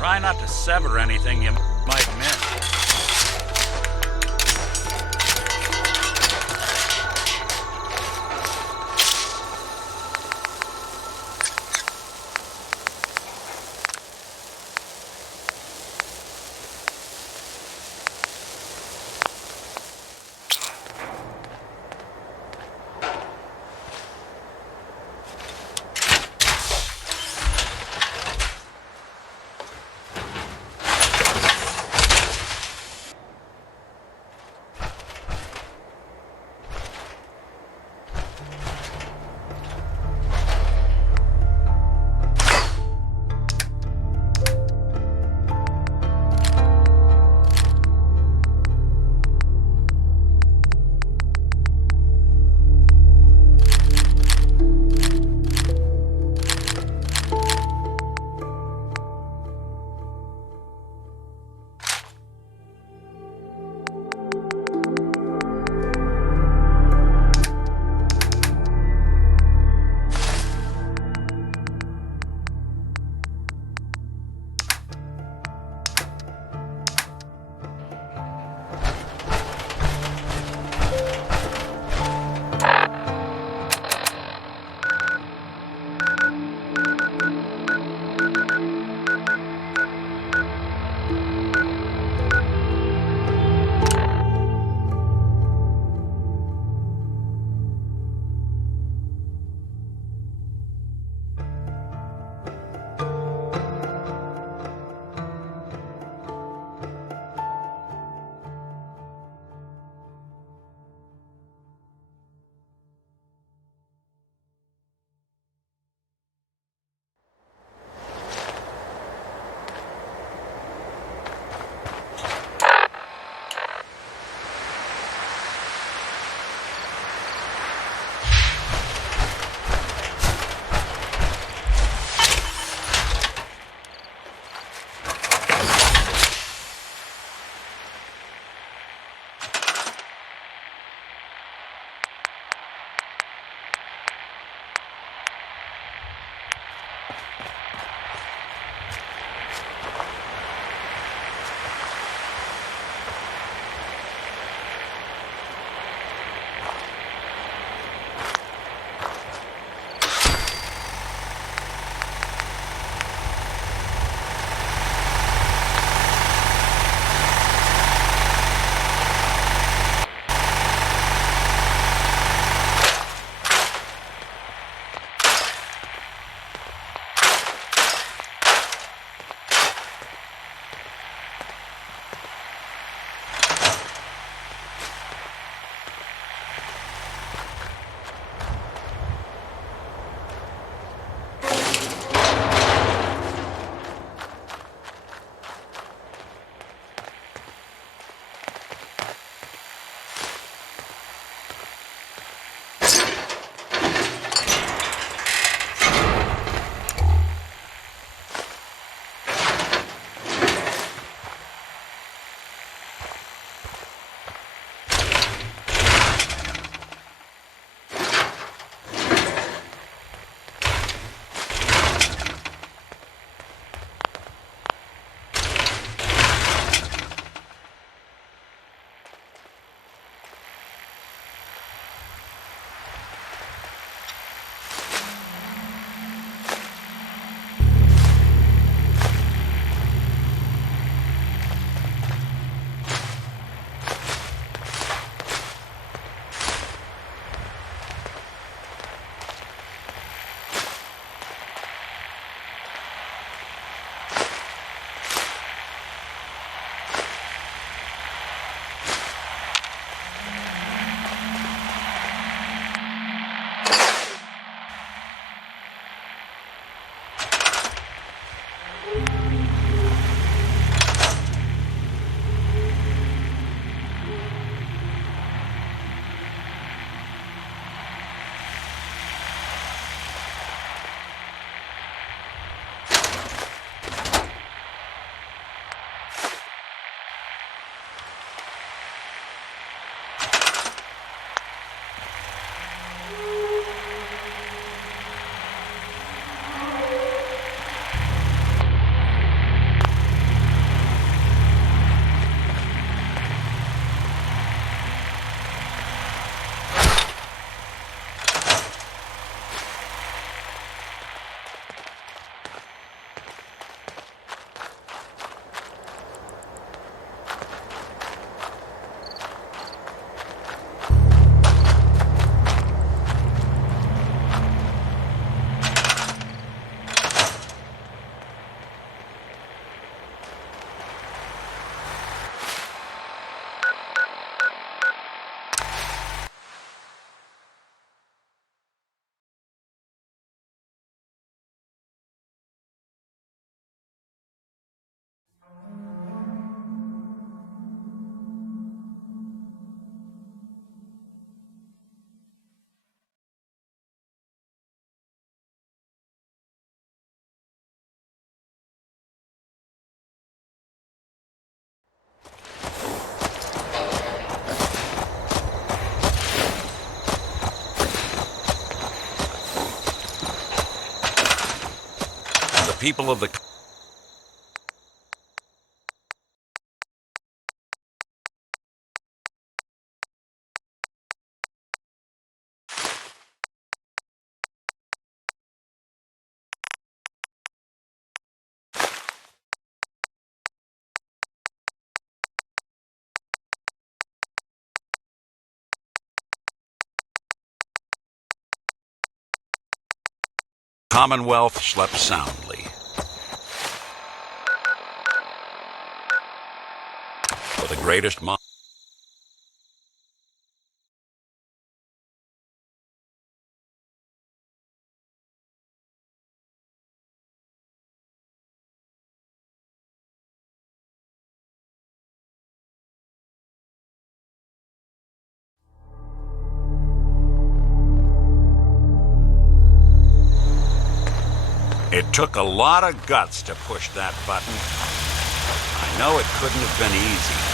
Try not to sever anything you might miss. people of the... Commonwealth slept soundly. For the greatest monarch. It took a lot of guts to push that button. I know it couldn't have been easy.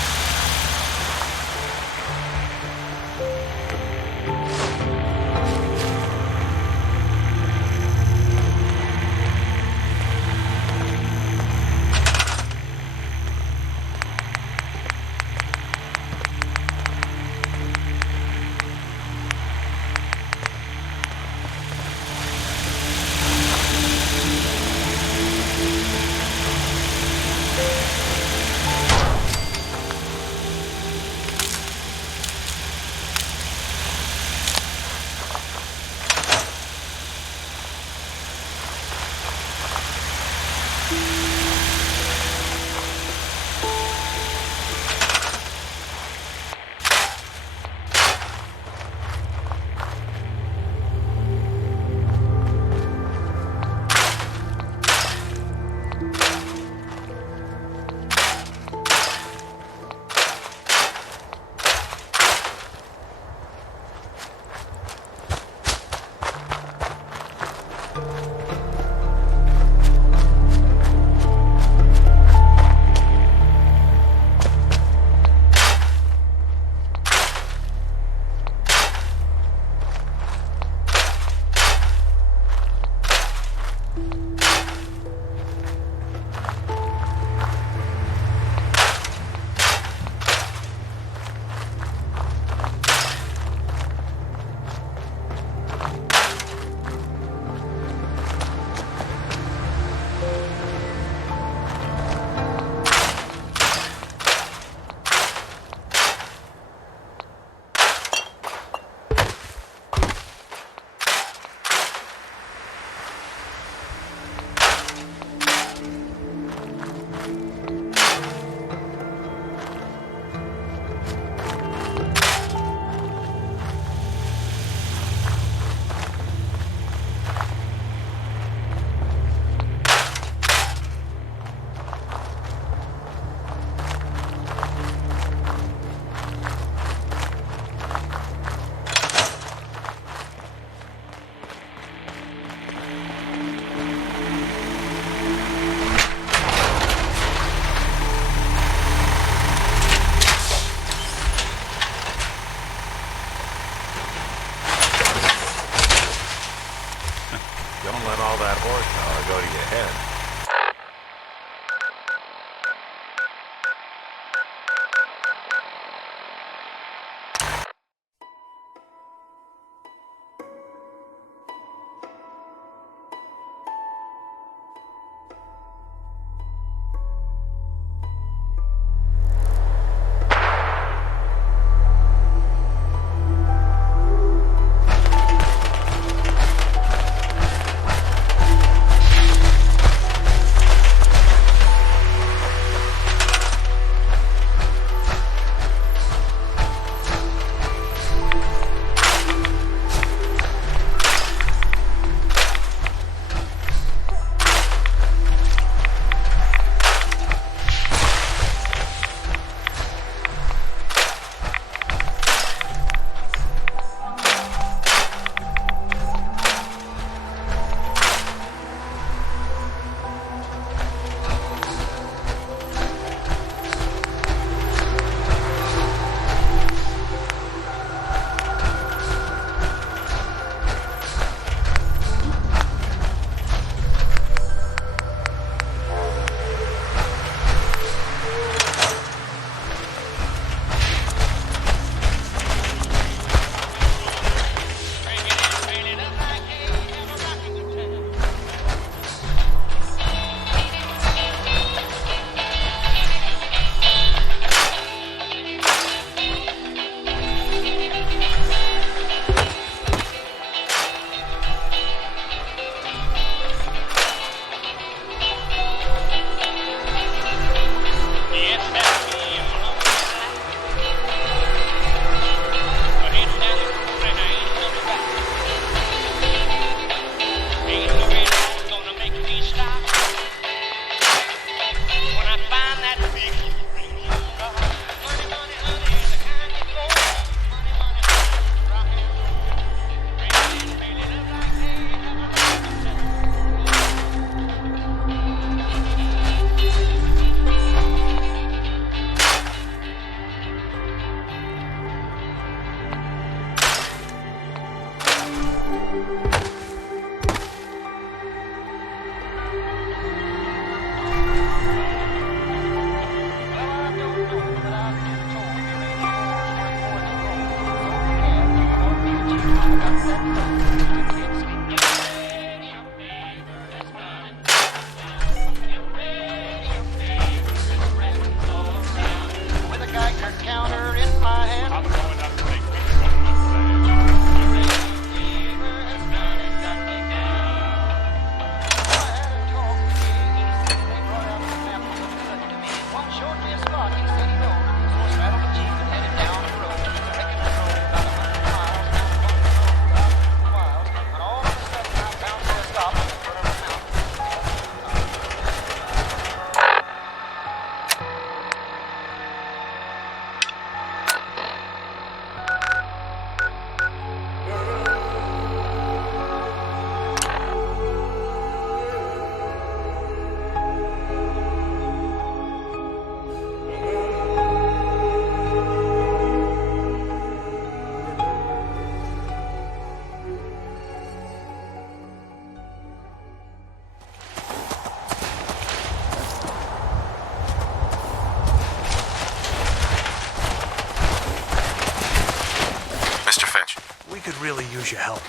really use your help.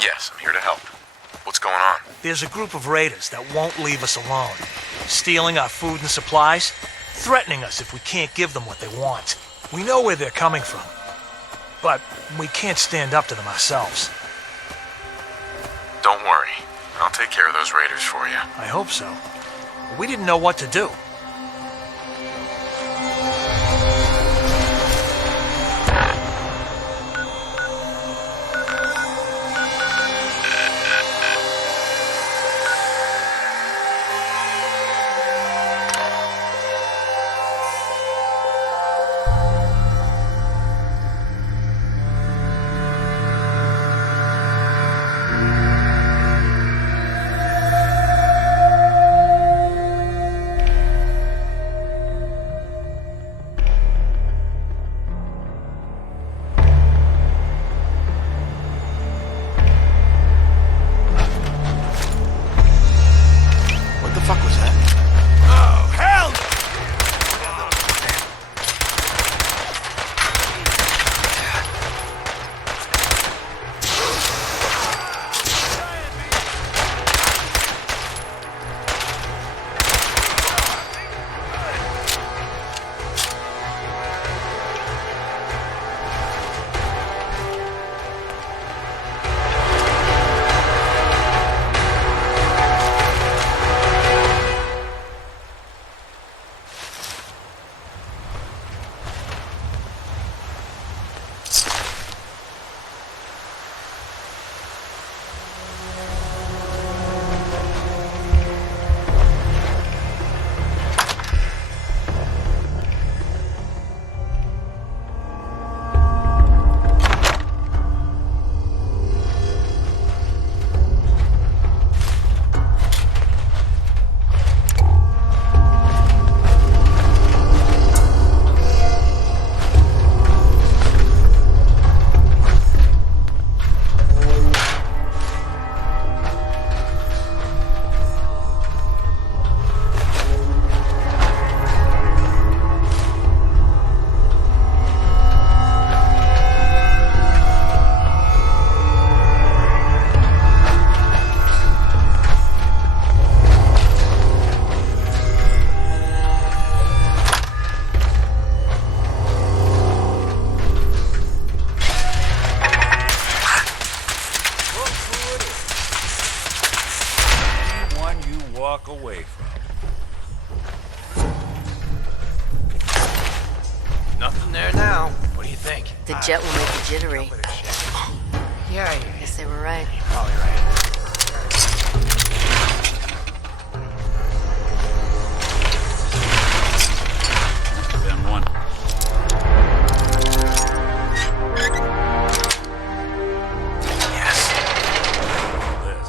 Yes, I'm here to help. What's going on? There's a group of raiders that won't leave us alone, stealing our food and supplies, threatening us if we can't give them what they want. We know where they're coming from, but we can't stand up to them ourselves. Don't worry. I'll take care of those raiders for you. I hope so. We didn't know what to do. Walk away from. Nothing there now. What do you think? The jet will make you jittery. Yeah, Guess they were right. probably right. Been one. Yes. This.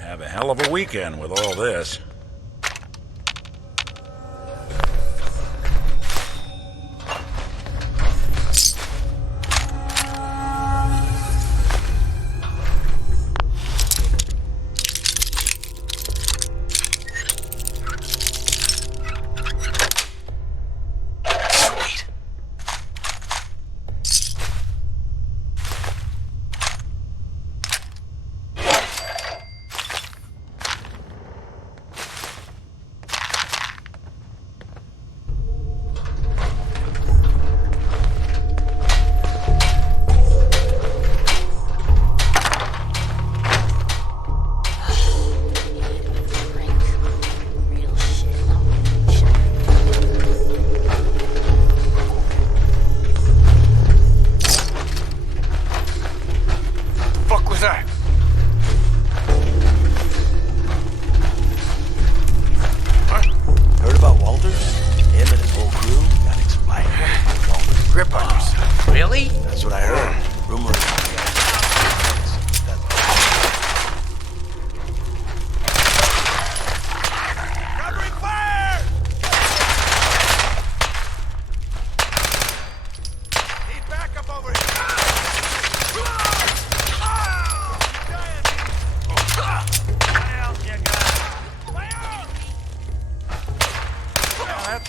Have a hell of a weekend with all this. Sweet.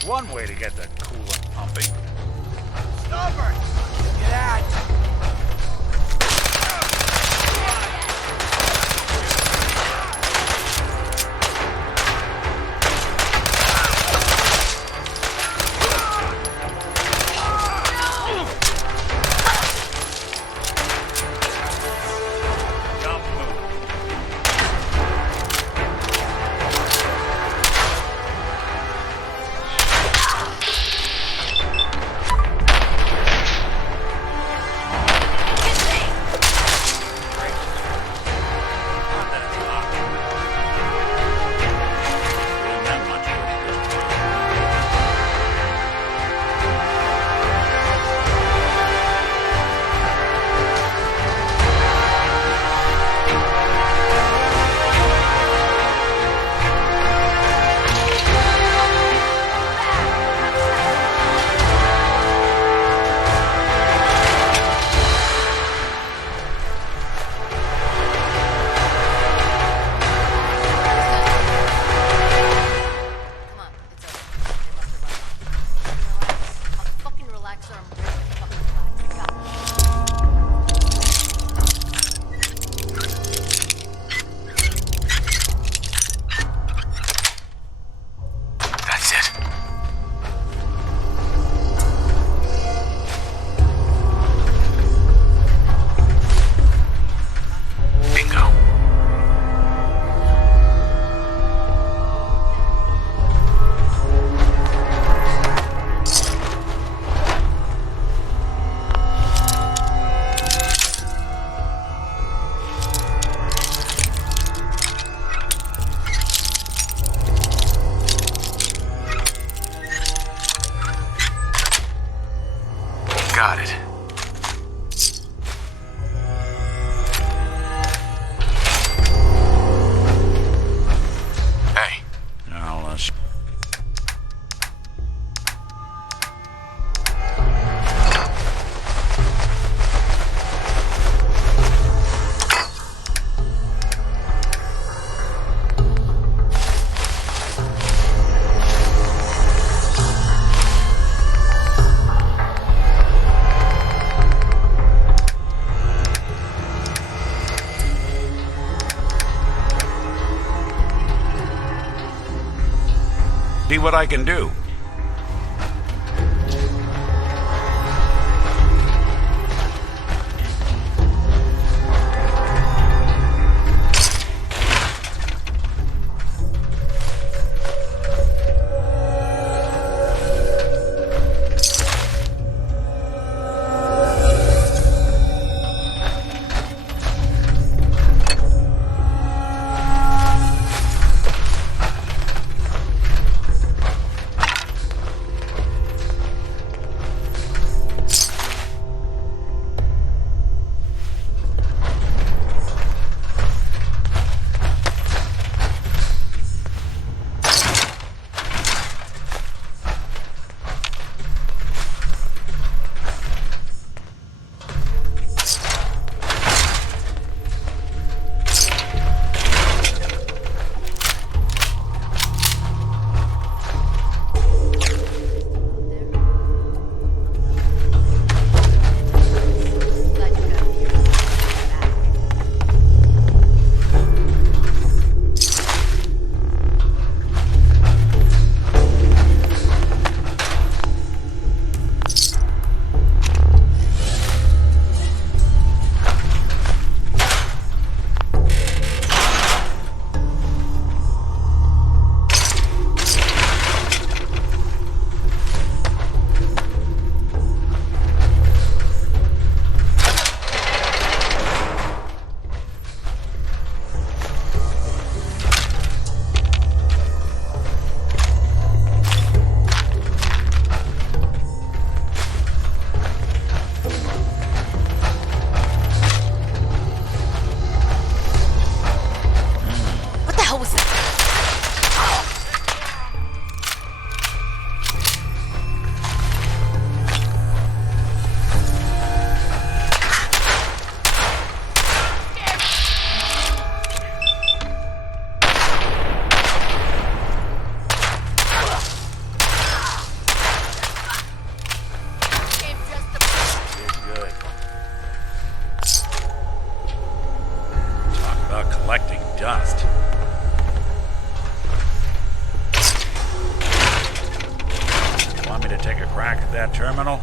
That's one way to get the coolant pumping. Stubborn! Get out! Don't move. Not that it's hot. Didn't have much of it this time. Come on, it's over. They must have run. Fucking relax. I'll fucking relax or I'm ready to fucking relax. You got it. That's it. Bingo. Got it. Hey, Now, see what I can do. collecting dust. Want me to take a crack at that terminal?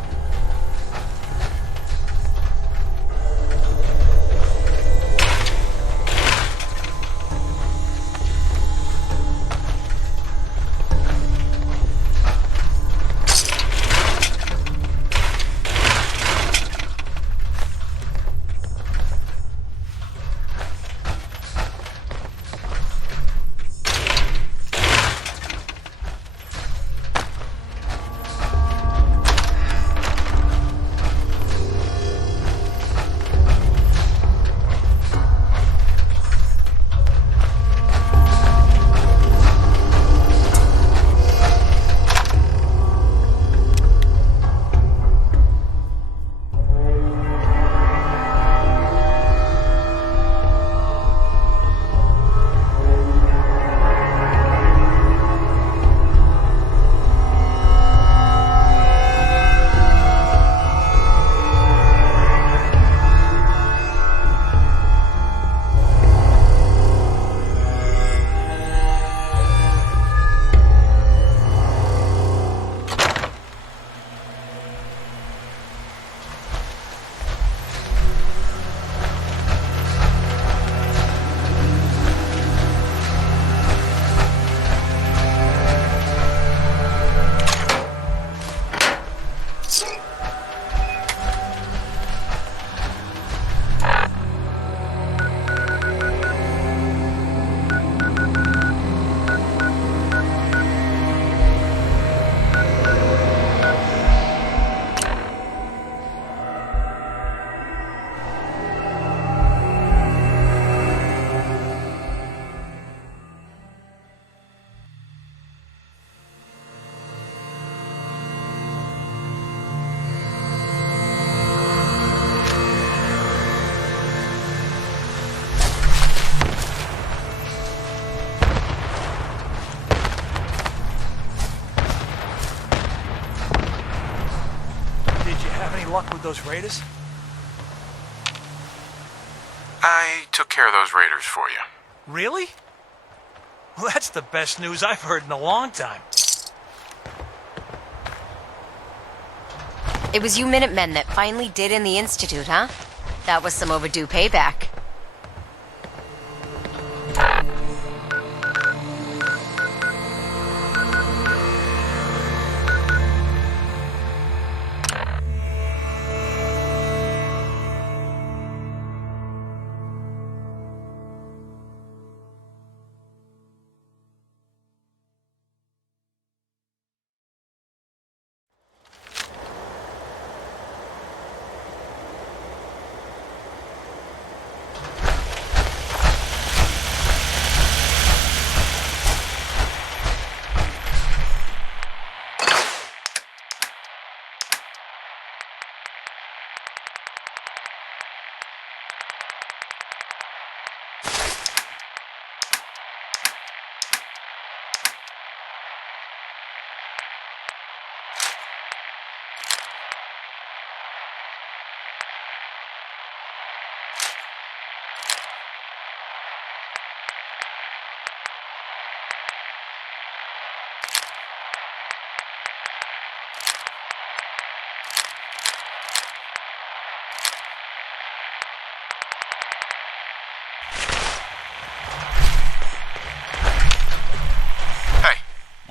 Luck with those raiders? I took care of those raiders for you. Really? Well, that's the best news I've heard in a long time. It was you Minutemen that finally did in the Institute, huh? That was some overdue payback.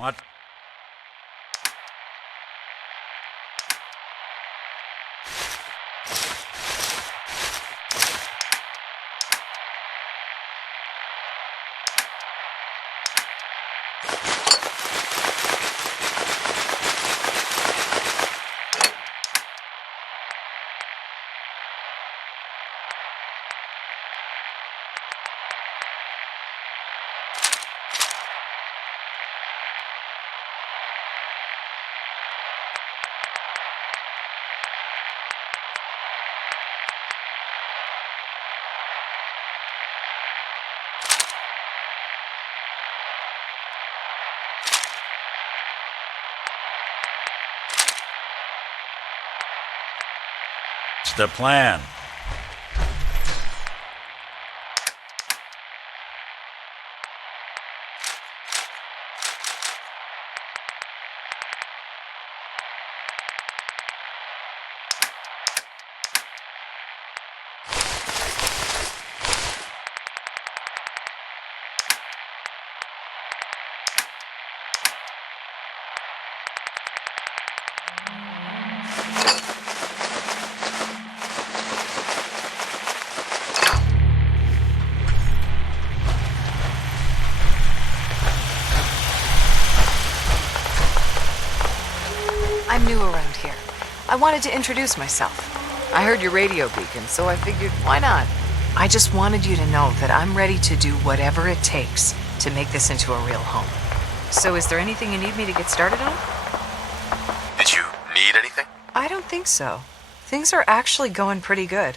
What? What's the plan? I'm new around here. I wanted to introduce myself. I heard your radio beacon, so I figured, why not? I just wanted you to know that I'm ready to do whatever it takes to make this into a real home. So is there anything you need me to get started on? Did you need anything? I don't think so. Things are actually going pretty good.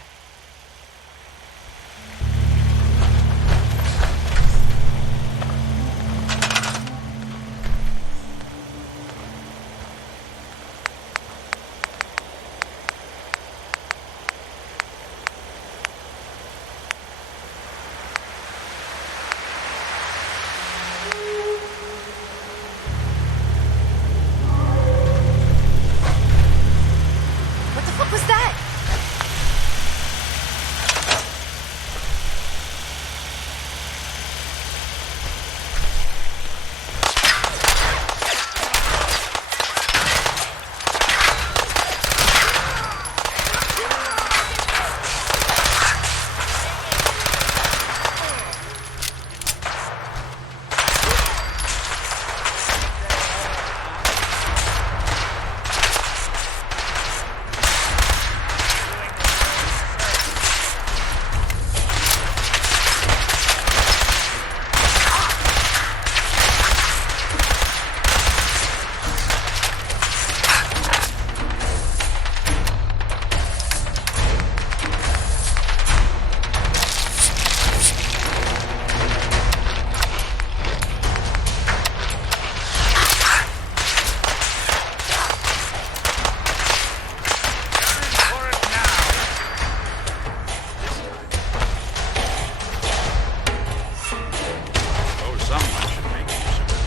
What the fuck was that? Oh, someone should make use of it.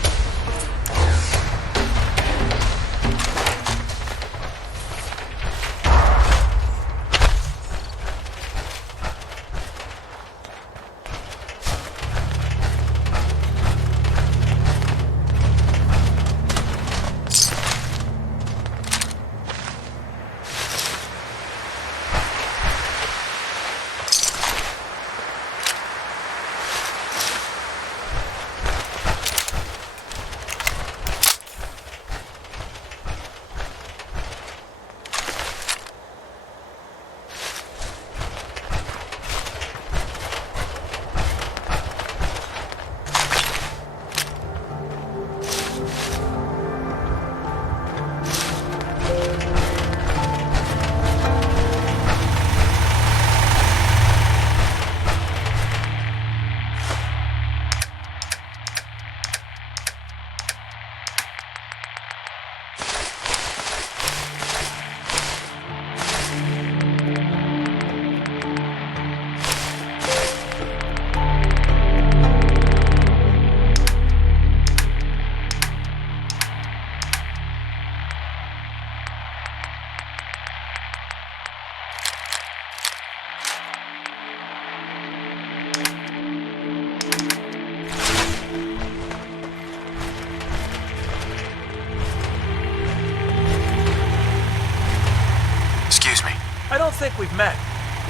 Excuse me. I don't think we've met.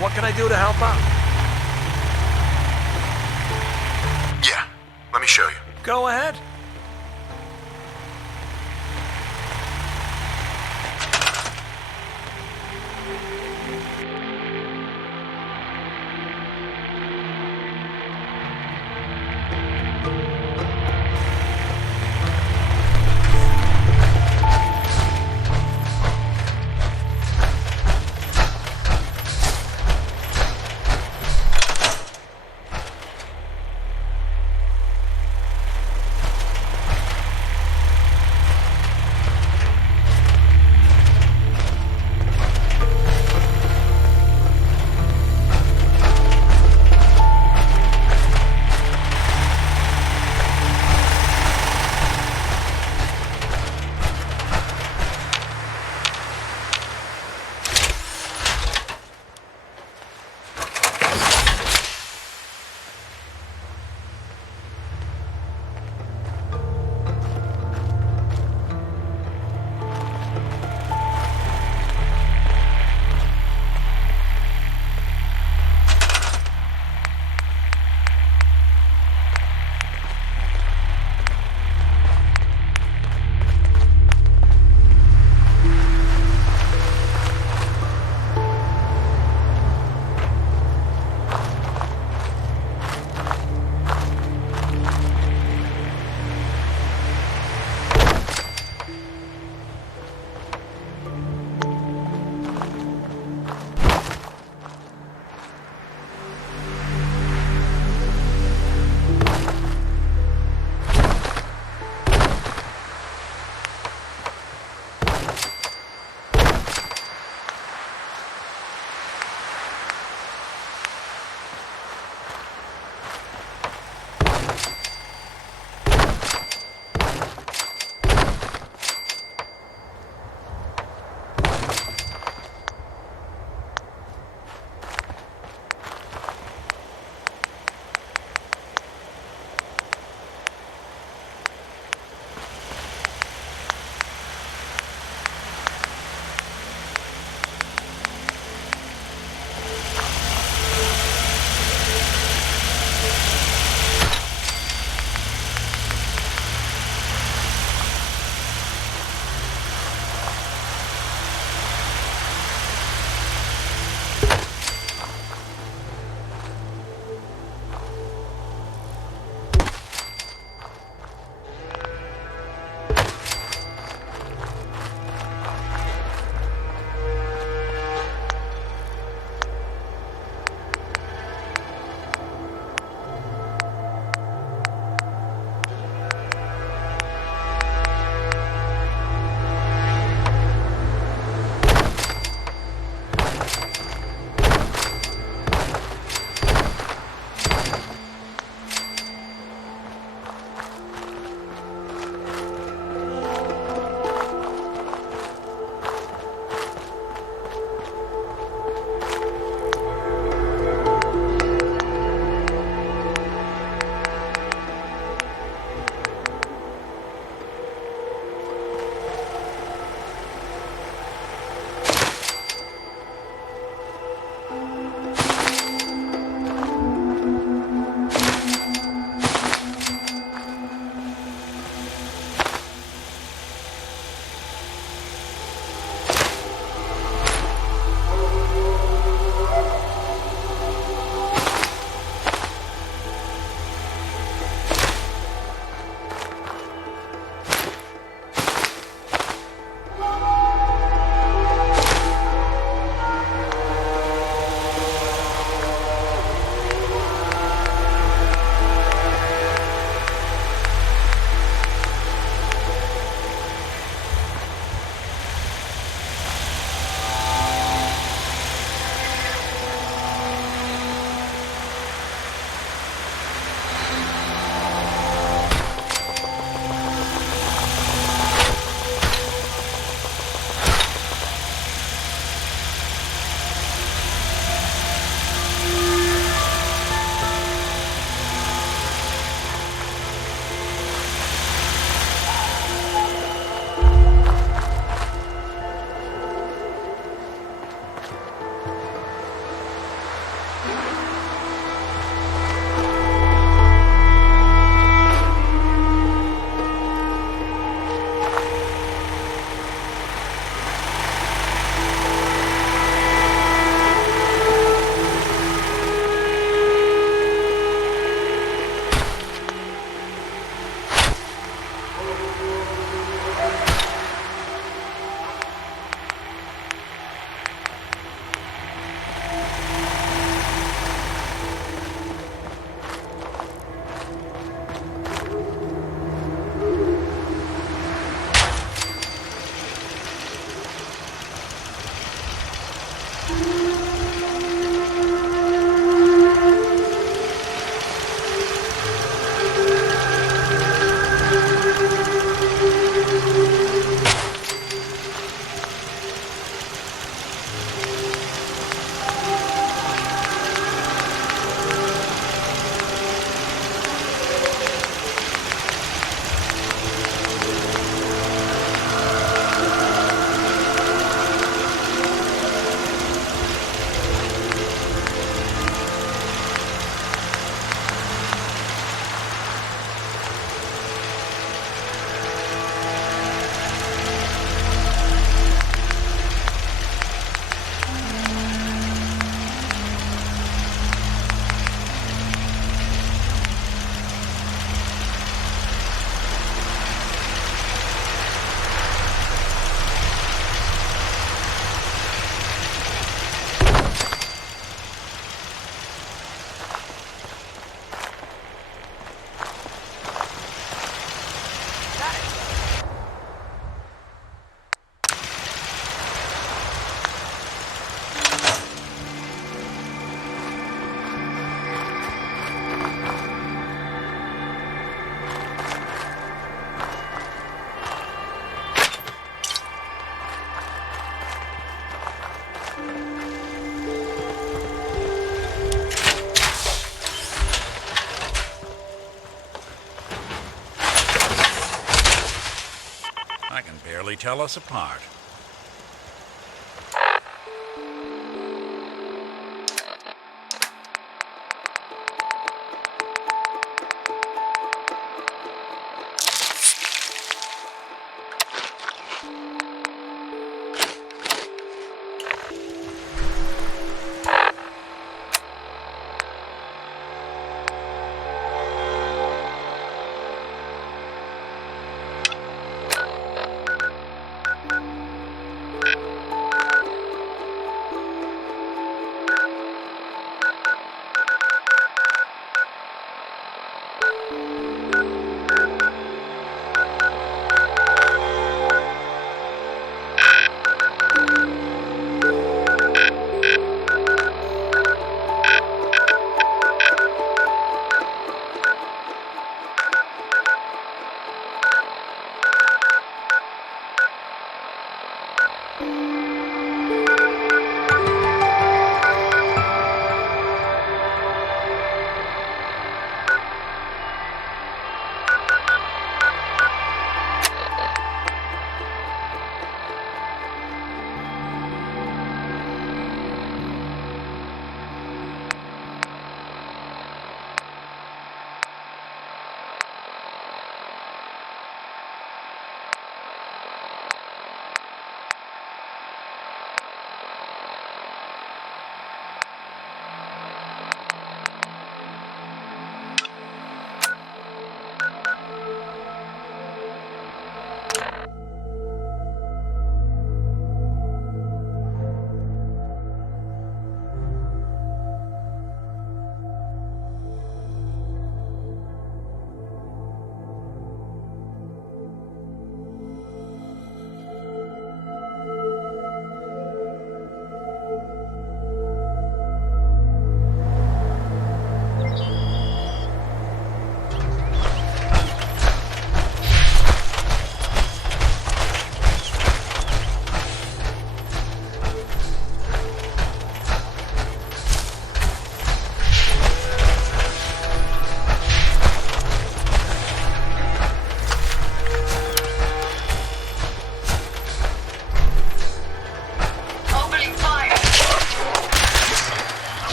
What can I do to help out? Yeah, let me show you. Go ahead. I can barely tell us apart.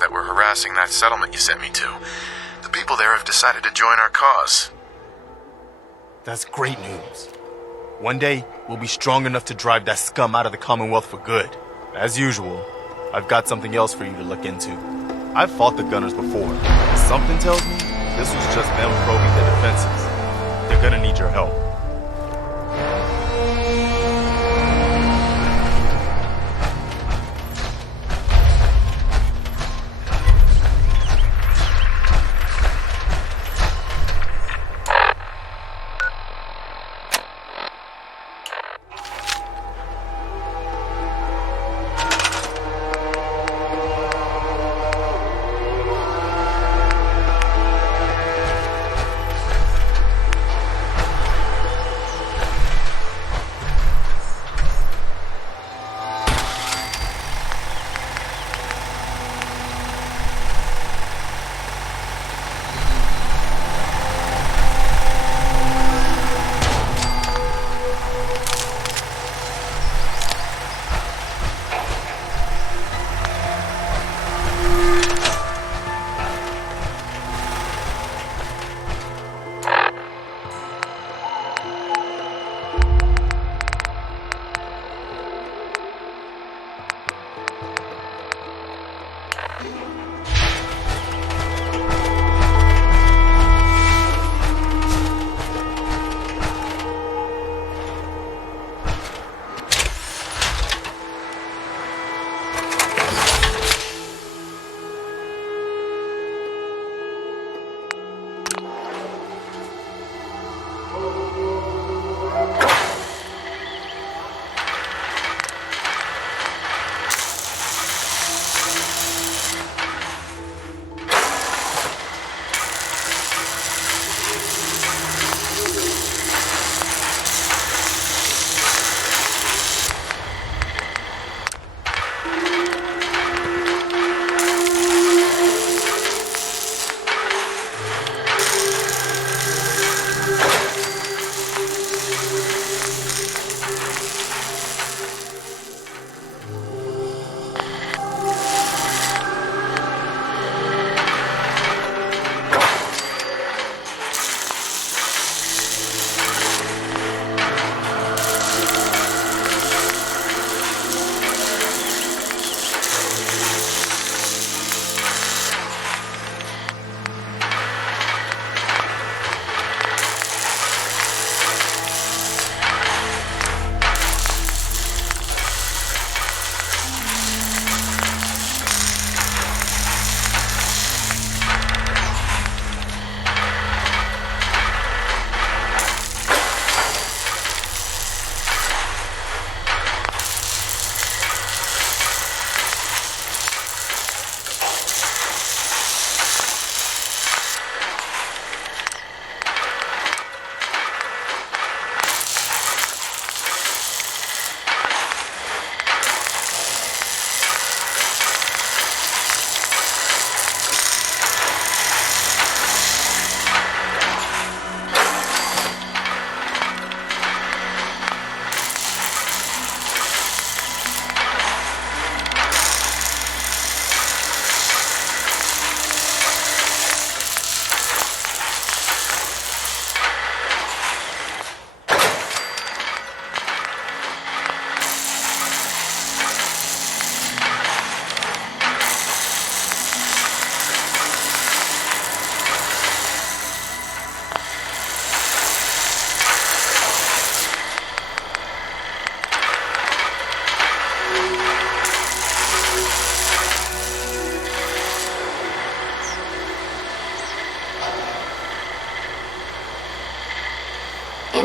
That were harassing that settlement you sent me to. The people there have decided to join our cause. That's great news. One day, we'll be strong enough to drive that scum out of the Commonwealth for good. As usual, I've got something else for you to look into. I've fought the Gunners before. Something tells me this was just them probing their defenses. They're gonna need your help.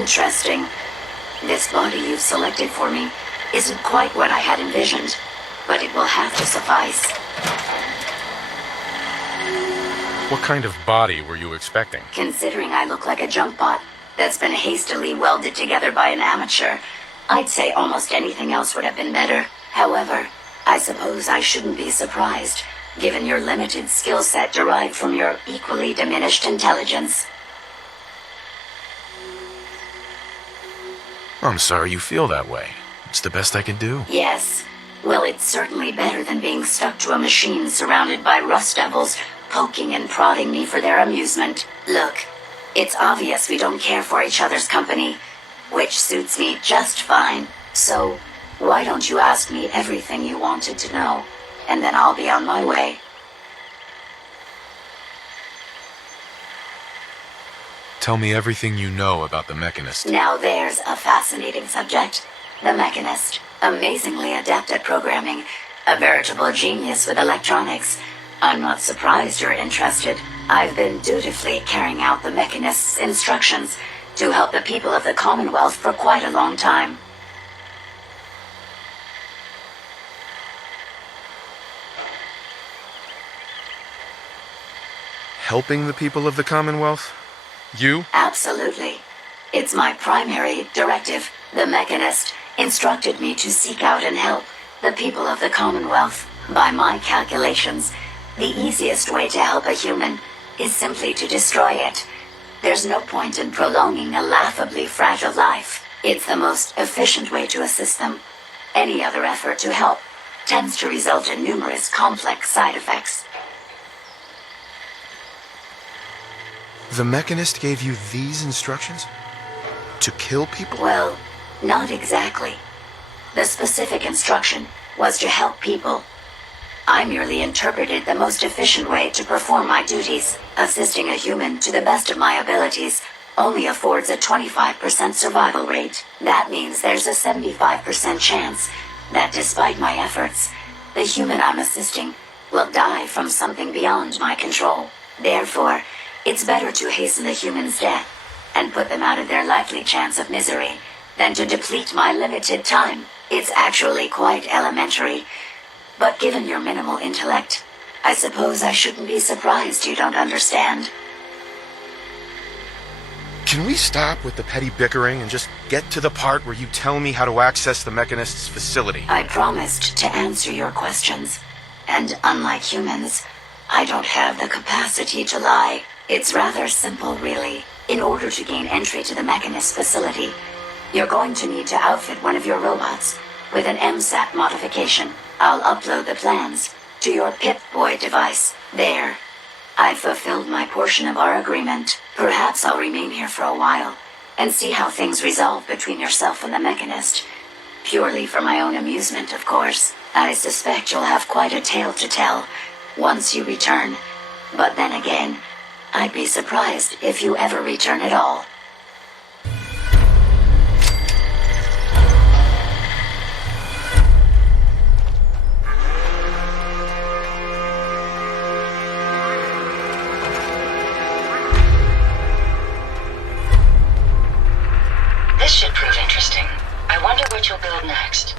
Interesting. This body you've selected for me isn't quite what I had envisioned, but it will have to suffice. What kind of body were you expecting? Considering I look like a junk bot that's been hastily welded together by an amateur, I'd say almost anything else would have been better. However, I suppose I shouldn't be surprised, given your limited skill set derived from your equally diminished intelligence. I'm sorry you feel that way. It's the best I can do. Yes. Well, it's certainly better than being stuck to a machine surrounded by rust devils, poking and prodding me for their amusement. Look, it's obvious we don't care for each other's company, which suits me just fine. So, why don't you ask me everything you wanted to know, and then I'll be on my way. Tell me everything you know about the Mechanist. Now there's a fascinating subject. The Mechanist. Amazingly adept at programming. A veritable genius with electronics. I'm not surprised you're interested. I've been dutifully carrying out the Mechanist's instructions to help the people of the Commonwealth for quite a long time. Helping the people of the Commonwealth? You? Absolutely. It's my primary directive. The Mechanist instructed me to seek out and help the people of the Commonwealth. By my calculations, the easiest way to help a human is simply to destroy it. There's no point in prolonging a laughably fragile life. It's the most efficient way to assist them. Any other effort to help tends to result in numerous complex side effects. The Mechanist gave you these instructions? To kill people? Well, not exactly. The specific instruction was to help people. I merely interpreted the most efficient way to perform my duties. Assisting a human to the best of my abilities only affords a 25% survival rate. That means there's a 75% chance that despite my efforts, the human I'm assisting will die from something beyond my control. Therefore, it's better to hasten the human's death and put them out of their likely chance of misery than to deplete my limited time. It's actually quite elementary, but given your minimal intellect, I suppose I shouldn't be surprised you don't understand. Can we stop with the petty bickering and just get to the part where you tell me how to access the Mechanist's facility? I promised to answer your questions, and unlike humans, I don't have the capacity to lie. It's rather simple, really. In order to gain entry to the Mechanist facility, you're going to need to outfit one of your robots with an MSAT modification. I'll upload the plans to your Pip-Boy device. There. I've fulfilled my portion of our agreement. Perhaps I'll remain here for a while and see how things resolve between yourself and the Mechanist. Purely for my own amusement, of course. I suspect you'll have quite a tale to tell once you return. But then again, I'd be surprised if you ever return at all. This should prove interesting. I wonder what you'll build next.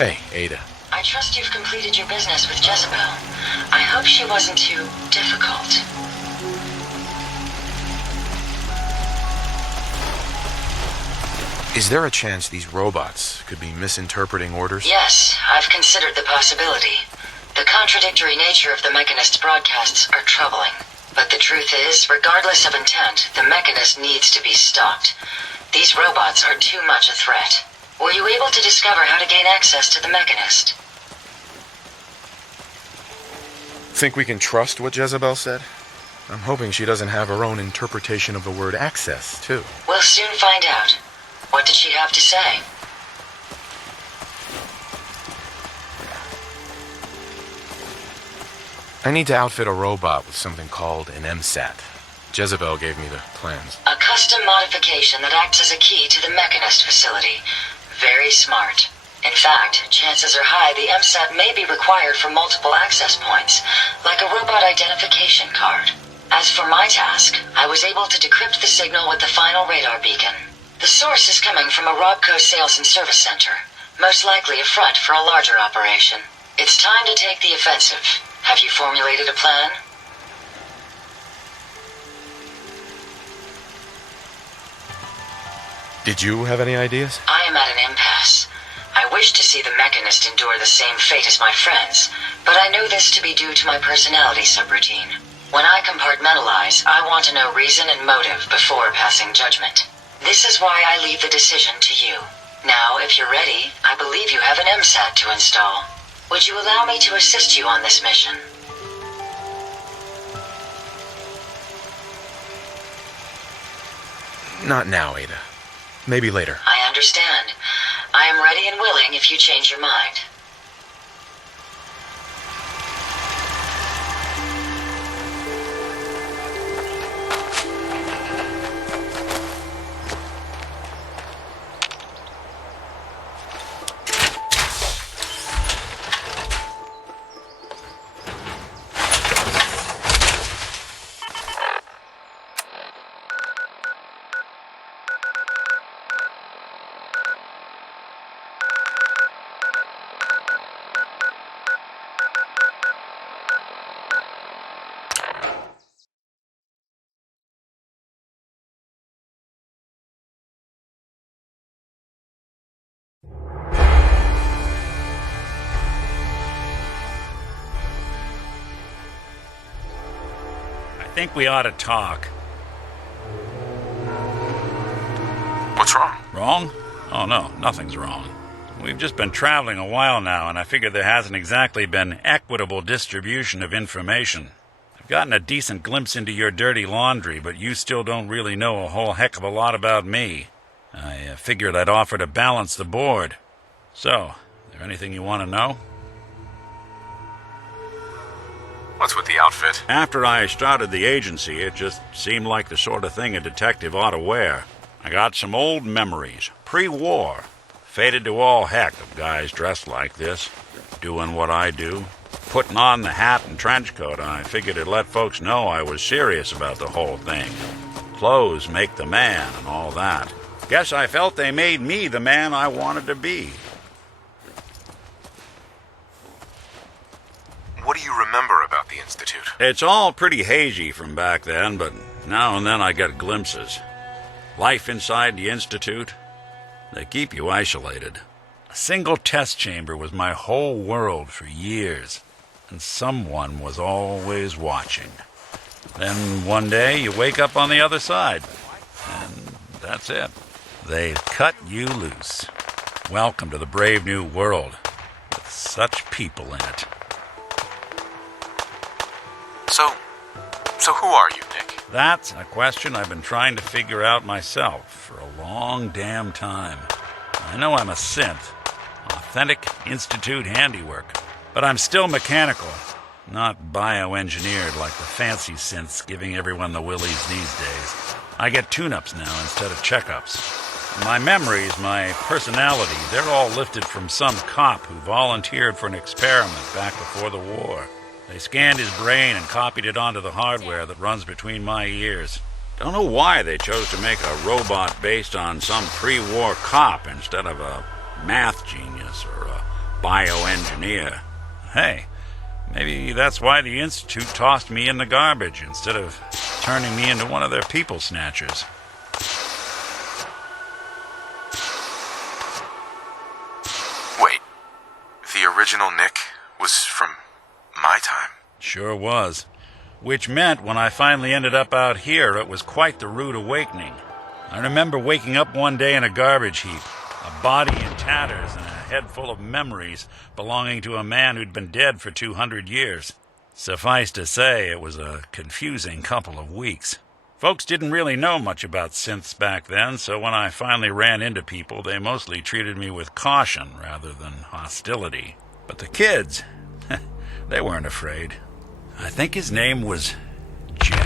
Hey, Ada. I trust you've completed your business with Jezebel. I hope she wasn't too difficult. Is there a chance these robots could be misinterpreting orders? Yes, I've considered the possibility. The contradictory nature of the Mechanist's broadcasts are troubling. But the truth is, regardless of intent, the Mechanist needs to be stopped. These robots are too much a threat. Were you able to discover how to gain access to the Mechanist? Think we can trust what Jezebel said? I'm hoping she doesn't have her own interpretation of the word access, too. We'll soon find out. What did she have to say? I need to outfit a robot with something called an MSAT. Jezebel gave me the plans. A custom modification that acts as a key to the Mechanist facility. Very smart. In fact, chances are high the MSAT may be required for multiple access points, like a robot identification card. As for my task, I was able to decrypt the signal with the final radar beacon. The source is coming from a Robco sales and service center, most likely a front for a larger operation. It's time to take the offensive. Have you formulated a plan? Did you have any ideas? I am at an impasse. I wish to see the Mechanist endure the same fate as my friends, but I know this to be due to my personality subroutine. When I compartmentalize, I want to know reason and motive before passing judgment. This is why I leave the decision to you. Now, if you're ready, I believe you have an MSAT to install. Would you allow me to assist you on this mission? Not now, Ada. Maybe later. I understand. I am ready and willing if you change your mind. I think we ought to talk. What's wrong? Wrong? Oh, no, nothing's wrong. We've just been traveling a while now, and I figure there hasn't exactly been equitable distribution of information. I've gotten a decent glimpse into your dirty laundry, but you still don't really know a whole heck of a lot about me. I figured I'd offer to balance the board. So, is there anything you want to know? What's with the outfit? After I started the agency, it just seemed like the sort of thing a detective ought to wear. I got some old memories, pre-war. Faded to all heck of guys dressed like this, doing what I do. Putting on the hat and trench coat, I figured it'd let folks know I was serious about the whole thing. Clothes make the man and all that. Guess I felt they made me the man I wanted to be. What do you remember about the Institute? It's all pretty hazy from back then, but now and then I get glimpses. Life inside the Institute, they keep you isolated. A single test chamber was my whole world for years, and someone was always watching. Then one day you wake up on the other side, and that's it. They cut you loose. Welcome to the brave new world, with such people in it. So who are you, Nick? That's a question I've been trying to figure out myself for a long damn time. I know I'm a synth, authentic Institute handiwork, but I'm still mechanical, not bioengineered like the fancy synths giving everyone the willies these days. I get tune-ups now instead of checkups. My memories, my personality, they're all lifted from some cop who volunteered for an experiment back before the war. They scanned his brain and copied it onto the hardware that runs between my ears. Don't know why they chose to make a robot based on some pre-war cop instead of a math genius or a bioengineer. Hey, maybe that's why the Institute tossed me in the garbage instead of turning me into one of their people snatchers. Wait, the original Nick was from my time? Sure was. Which meant when I finally ended up out here, it was quite the rude awakening. I remember waking up one day in a garbage heap, a body in tatters and a head full of memories belonging to a man who'd been dead for 200 years. Suffice to say, it was a confusing couple of weeks. Folks didn't really know much about synths back then, so when I finally ran into people, they mostly treated me with caution rather than hostility. But the kids, they weren't afraid. I think his name was Jim.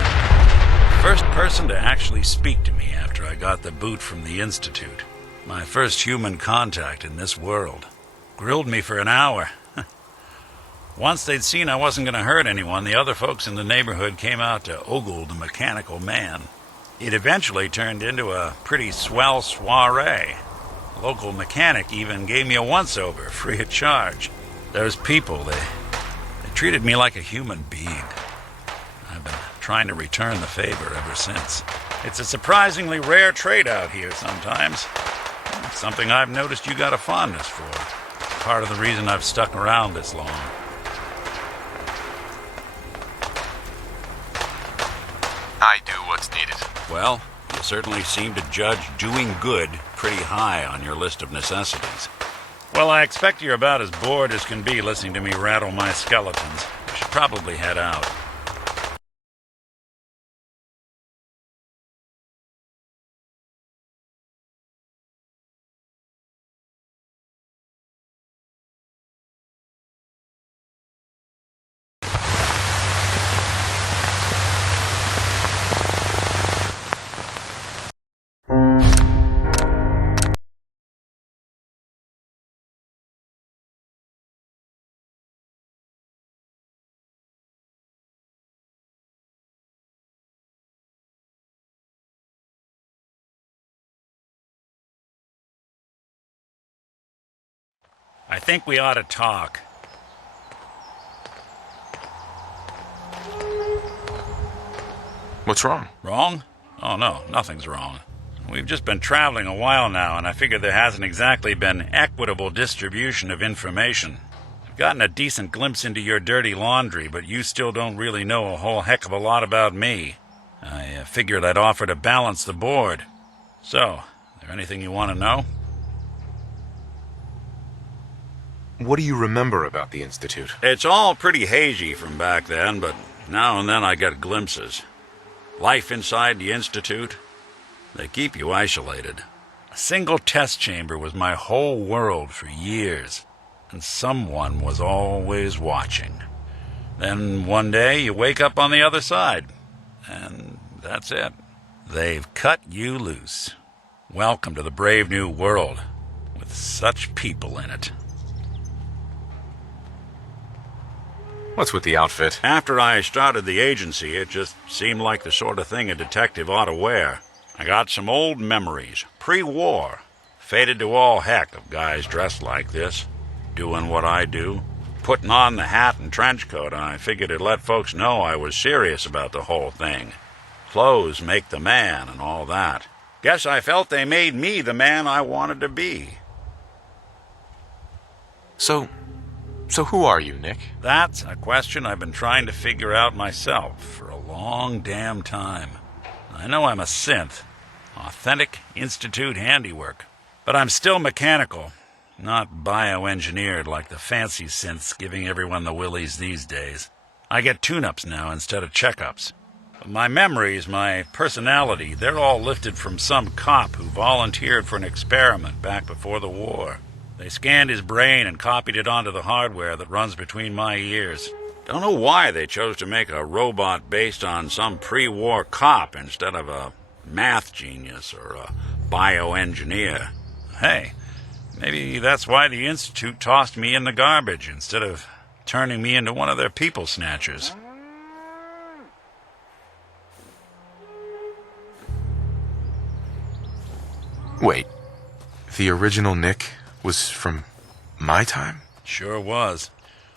First person to actually speak to me after I got the boot from the Institute. My first human contact in this world. Grilled me for an hour. Once they'd seen I wasn't going to hurt anyone, the other folks in the neighborhood came out to ogle the mechanical man. It eventually turned into a pretty swell soiree. The local mechanic even gave me a once-over, free of charge. Those people, they treated me like a human being. I've been trying to return the favor ever since. It's a surprisingly rare trait out here sometimes. It's something I've noticed you got a fondness for. Part of the reason I've stuck around this long. I do what's needed. Well, you certainly seem to judge doing good pretty high on your list of necessities. Well, I expect you're about as bored as can be listening to me rattle my skeletons. I should probably head out. I think we ought to talk. What's wrong? Wrong? Oh no, nothing's wrong. We've just been traveling a while now, and I figure there hasn't exactly been equitable distribution of information. I've gotten a decent glimpse into your dirty laundry, but you still don't really know a whole heck of a lot about me. I figured I'd offer to balance the board. So, there anything you want to know? What do you remember about the Institute? It's all pretty hazy from back then, but now and then I get glimpses. Life inside the Institute, they keep you isolated. A single test chamber was my whole world for years, and someone was always watching. Then one day you wake up on the other side, and that's it. They've cut you loose. Welcome to the brave new world, with such people in it. What's with the outfit? After I started the agency, it just seemed like the sort of thing a detective ought to wear. I got some old memories, pre-war. Faded to all heck of guys dressed like this, doing what I do. Putting on the hat and trench coat, I figured it'd let folks know I was serious about the whole thing. Clothes make the man and all that. Guess I felt they made me the man I wanted to be. So who are you, Nick? That's a question I've been trying to figure out myself for a long damn time. I know I'm a synth, authentic Institute handiwork, but I'm still mechanical, not bioengineered like the fancy synths giving everyone the willies these days. I get tune-ups now instead of checkups. My memories, my personality, they're all lifted from some cop who volunteered for an experiment back before the war. They scanned his brain and copied it onto the hardware that runs between my ears. Don't know why they chose to make a robot based on some pre-war cop instead of a math genius or a bioengineer. Hey, maybe that's why the Institute tossed me in the garbage instead of turning me into one of their people snatchers. Wait, the original Nick was from my time? Sure was.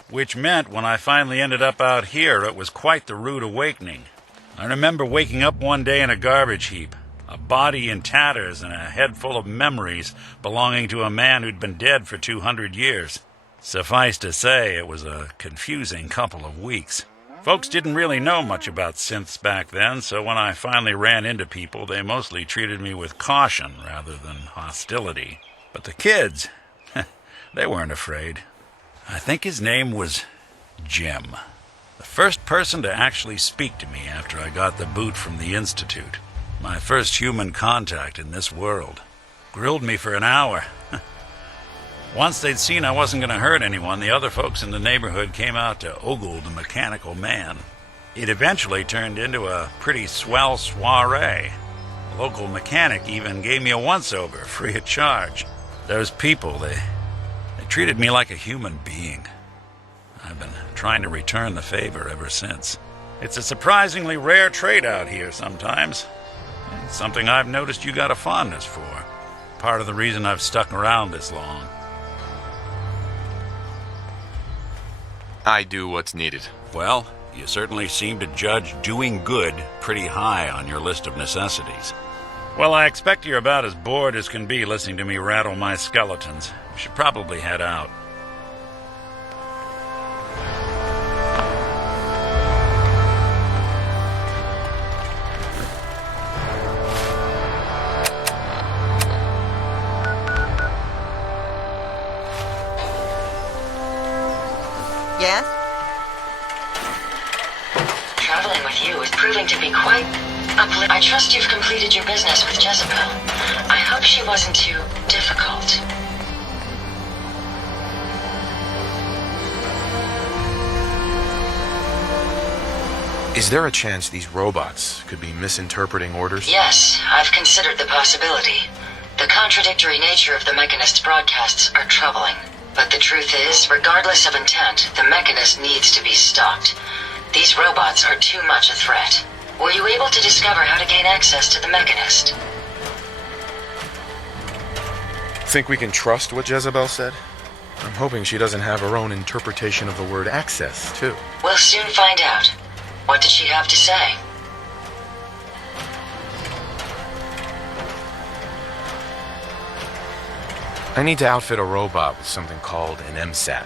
Which meant when I finally ended up out here, it was quite the rude awakening. I remember waking up one day in a garbage heap, a body in tatters and a head full of memories belonging to a man who'd been dead for 200 years. Suffice to say, it was a confusing couple of weeks. Folks didn't really know much about synths back then, so when I finally ran into people, they mostly treated me with caution rather than hostility. But the kids, they weren't afraid. I think his name was Jim. The first person to actually speak to me after I got the boot from the Institute. My first human contact in this world. Grilled me for an hour. Once they'd seen I wasn't going to hurt anyone, the other folks in the neighborhood came out to ogle the mechanical man. It eventually turned into a pretty swell soiree. The local mechanic even gave me a once-over, free of charge. Those people, they treated me like a human being. I've been trying to return the favor ever since. It's a surprisingly rare trait out here sometimes. It's something I've noticed you got a fondness for. Part of the reason I've stuck around this long. I do what's needed. Well, you certainly seem to judge doing good pretty high on your list of necessities. Well, I expect you're about as bored as can be listening to me rattle my skeletons. You should probably head out. Yes? Traveling with you is proving to be quite uplifting. I trust you've completed your business with Jezebel. I hope she wasn't too difficult. Is there a chance these robots could be misinterpreting orders? Yes, I've considered the possibility. The contradictory nature of the Mechanist's broadcasts are troubling. But the truth is, regardless of intent, the Mechanist needs to be stopped. These robots are too much a threat. Were you able to discover how to gain access to the Mechanist? Think we can trust what Jezebel said? I'm hoping she doesn't have her own interpretation of the word access, too. We'll soon find out. What did she have to say? I need to outfit a robot with something called an MSAT.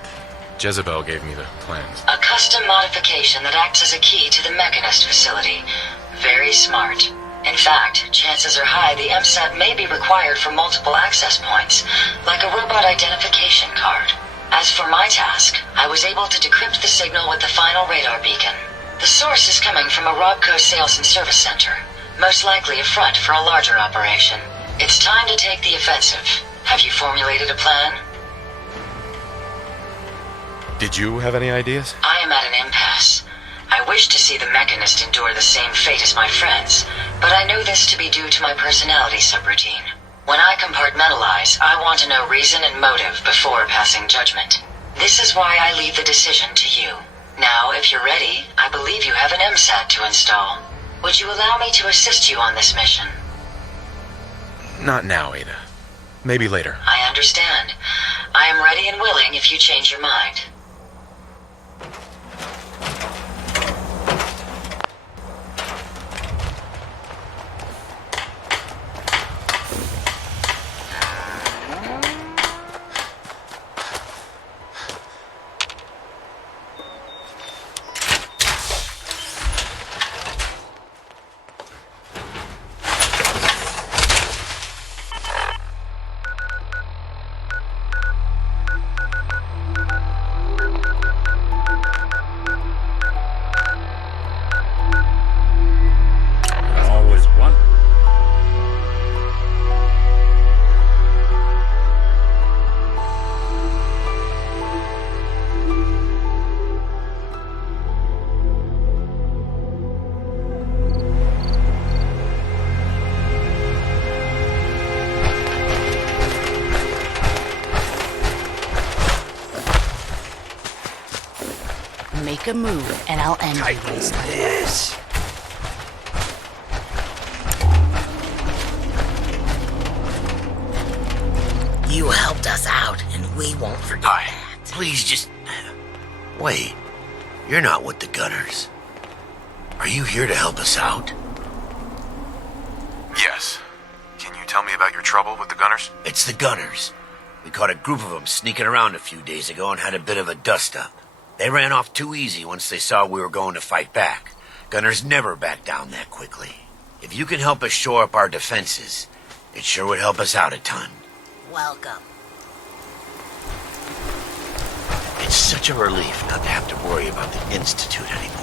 Jezebel gave me the plans. A custom modification that acts as a key to the Mechanist facility. Very smart. In fact, chances are high the MSAT may be required for multiple access points, like a robot identification card. As for my task, I was able to decrypt the signal with the final radar beacon. The source is coming from a Robco sales and service center, most likely a front for a larger operation. It's time to take the offensive. Have you formulated a plan? Did you have any ideas? I am at an impasse. I wish to see the Mechanist endure the same fate as my friends, but I know this to be due to my personality subroutine. When I compartmentalize, I want to know reason and motive before passing judgment. This is why I leave the decision to you. Now, if you're ready, I believe you have an MSAT to install. Would you allow me to assist you on this mission? Not now, Ada. Maybe later. I understand. I am ready and willing if you change your mind. Make a move, and I'll end you, Wasteland. This. You helped us out, and we won't forget that. Please just... Wait. You're not with the Gunners. Are you here to help us out? Yes. Can you tell me about your trouble with the Gunners? It's the Gunners. We caught a group of them sneaking around a few days ago and had a bit of a dust-up. They ran off too easy once they saw we were going to fight back. Gunners never back down that quickly. If you can help us shore up our defenses, it sure would help us out a ton. Welcome. It's such a relief not to have to worry about the Institute anymore.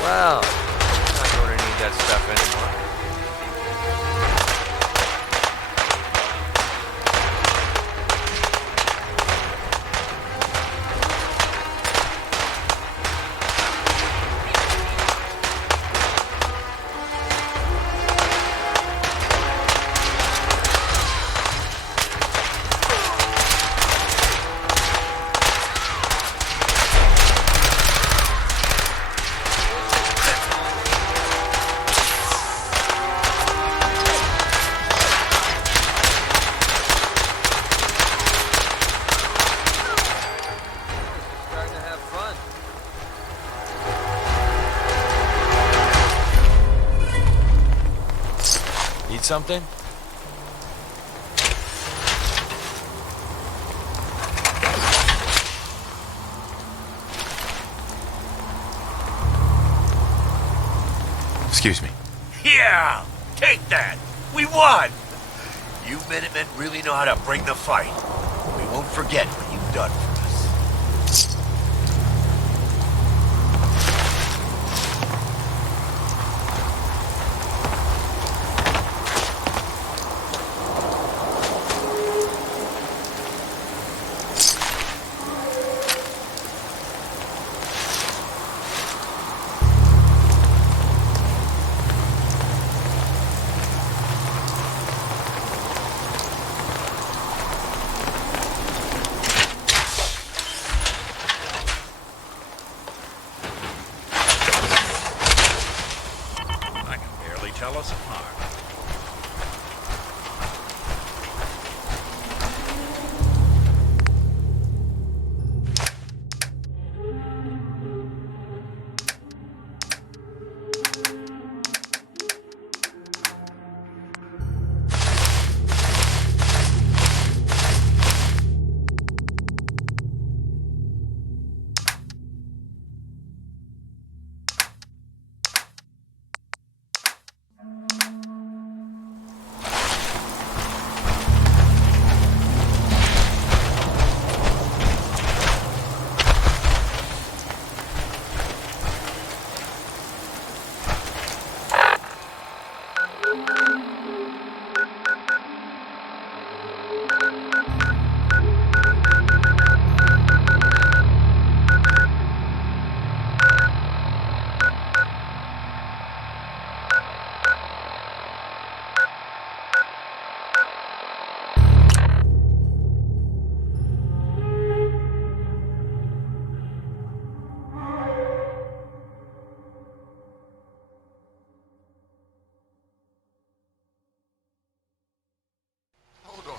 Well, I'm not going to need that stuff anymore. Need something? Excuse me. Yeah! Take that! We won! You Minutemen really know how to bring the fight. We won't forget what you've done for us.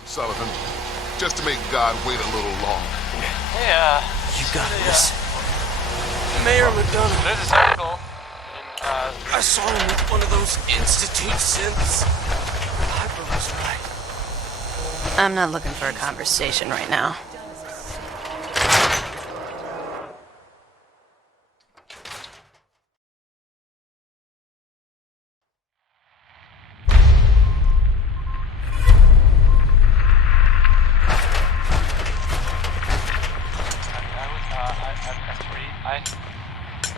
Sullivan, just to make God wait a little longer. Hey, You got this. Mayor McDonough. there's this article in, I saw him with one of those Institute synths. Piper was right. I'm not looking for a conversation right now.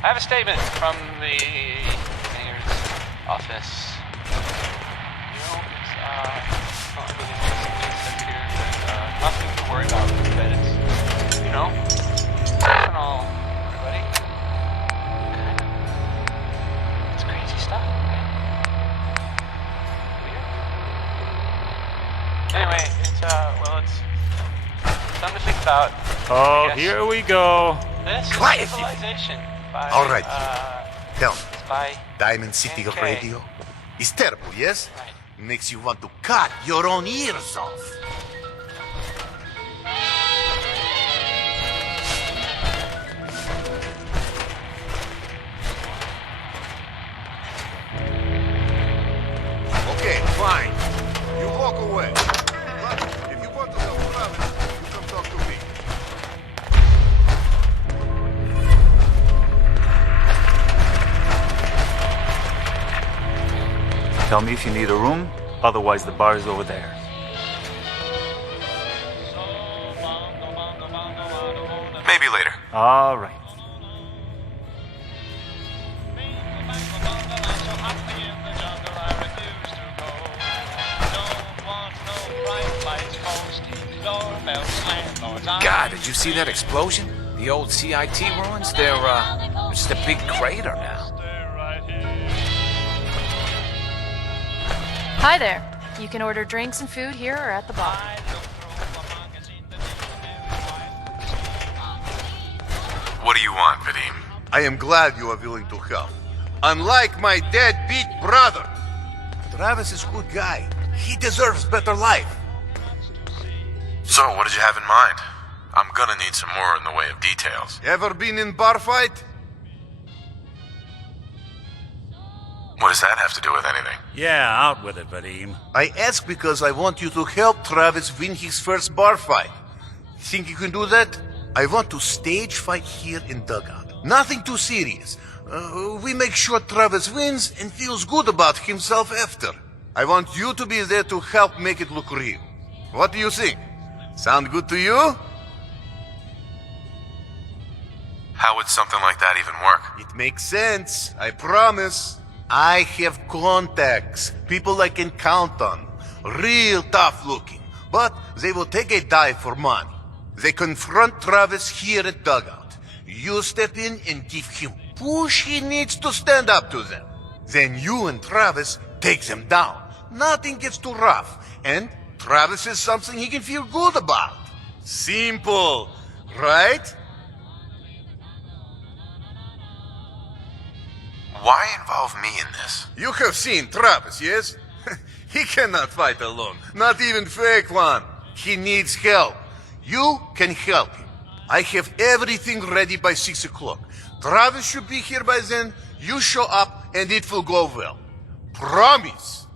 I have a statement from the mayor's office. Nothing to worry about, but it's, personal, everybody. It's crazy stuff, man. Weird. Anyway, it's something to think about. Oh, here we go. This is Quiet, civilization by, All right. Tell me, it's by Diamond City NK. Radio is terrible, yes? Makes you want to cut your own ears off. Okay, fine. You walk away. But if you want to help Travis, you come talk to me. Tell me if you need a room, otherwise the bar is over there. Maybe later. All right. God, did you see that explosion? The old CIT ruins? They're just a big crater now. Hi there. You can order drinks and food here or at the bar. What do you want, Vadim? I am glad you are willing to help. Unlike my deadbeat brother, Travis is a good guy. He deserves better life. So, what did you have in mind? I'm gonna need some more in the way of details. Ever been in bar fight? What does that have to do with anything? Yeah, out with it, Vadim. I ask because I want you to help Travis win his first bar fight. Think you can do that? I want to stage fight here in Dugout. Nothing too serious. We make sure Travis wins and feels good about himself after. I want you to be there to help make it look real. What do you think? Sound good to you? How would something like that even work? It makes sense, I promise. I have contacts, people I can count on. Real tough looking, but they will take a dive for money. They confront Travis here at Dugout. You step in and give him push he needs to stand up to them. Then you and Travis take them down. Nothing gets too rough, and Travis is something he can feel good about. Simple, right? Why involve me in this? You have seen Travis, yes? He cannot fight alone, not even fake one. He needs help. You can help him. I have everything ready by 6 o'clock. Travis should be here by then. You show up and it will go well. Promise.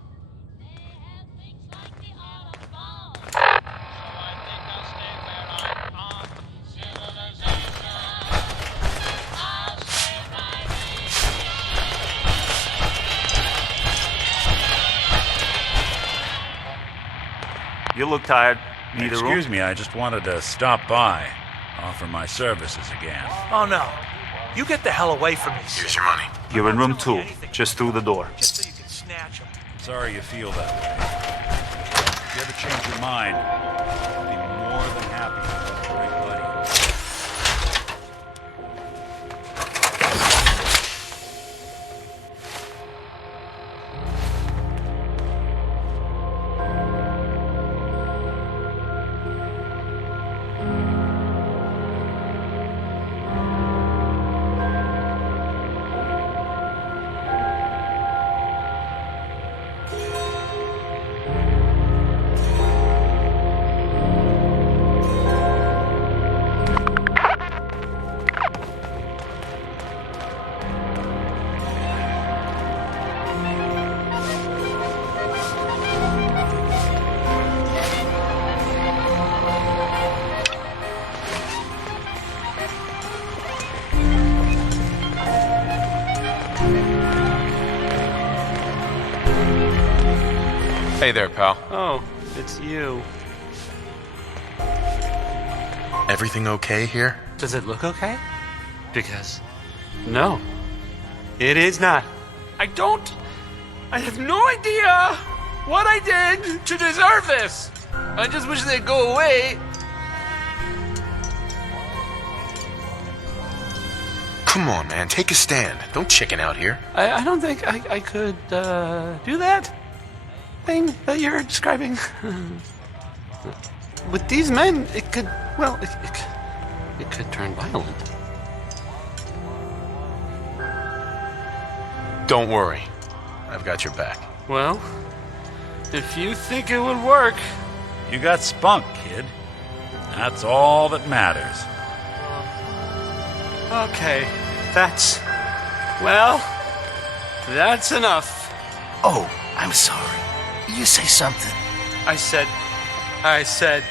You look tired. Need a room? Excuse me, I just wanted to stop by, offer my services again. Oh no. You get the hell away from me. Here's your money. You're in room 2, just through the door. Just so you can snatch them. Sorry you feel that way. If you ever change your mind, I'd be more than happy to help a great buddy. Hey there, pal. Oh, it's you. Everything okay here? Does it look okay? Because, no, it is not. I have no idea what I did to deserve this. I just wish they'd go away. Come on, man, take a stand. Don't chicken out here. I don't think I could do that thing that you're describing. With these men, it could, well, it could turn violent. Don't worry. I've got your back. Well, if you think it would work. You got spunk, kid. That's all that matters. Okay, that's enough. Oh, I'm sorry. You say something. I said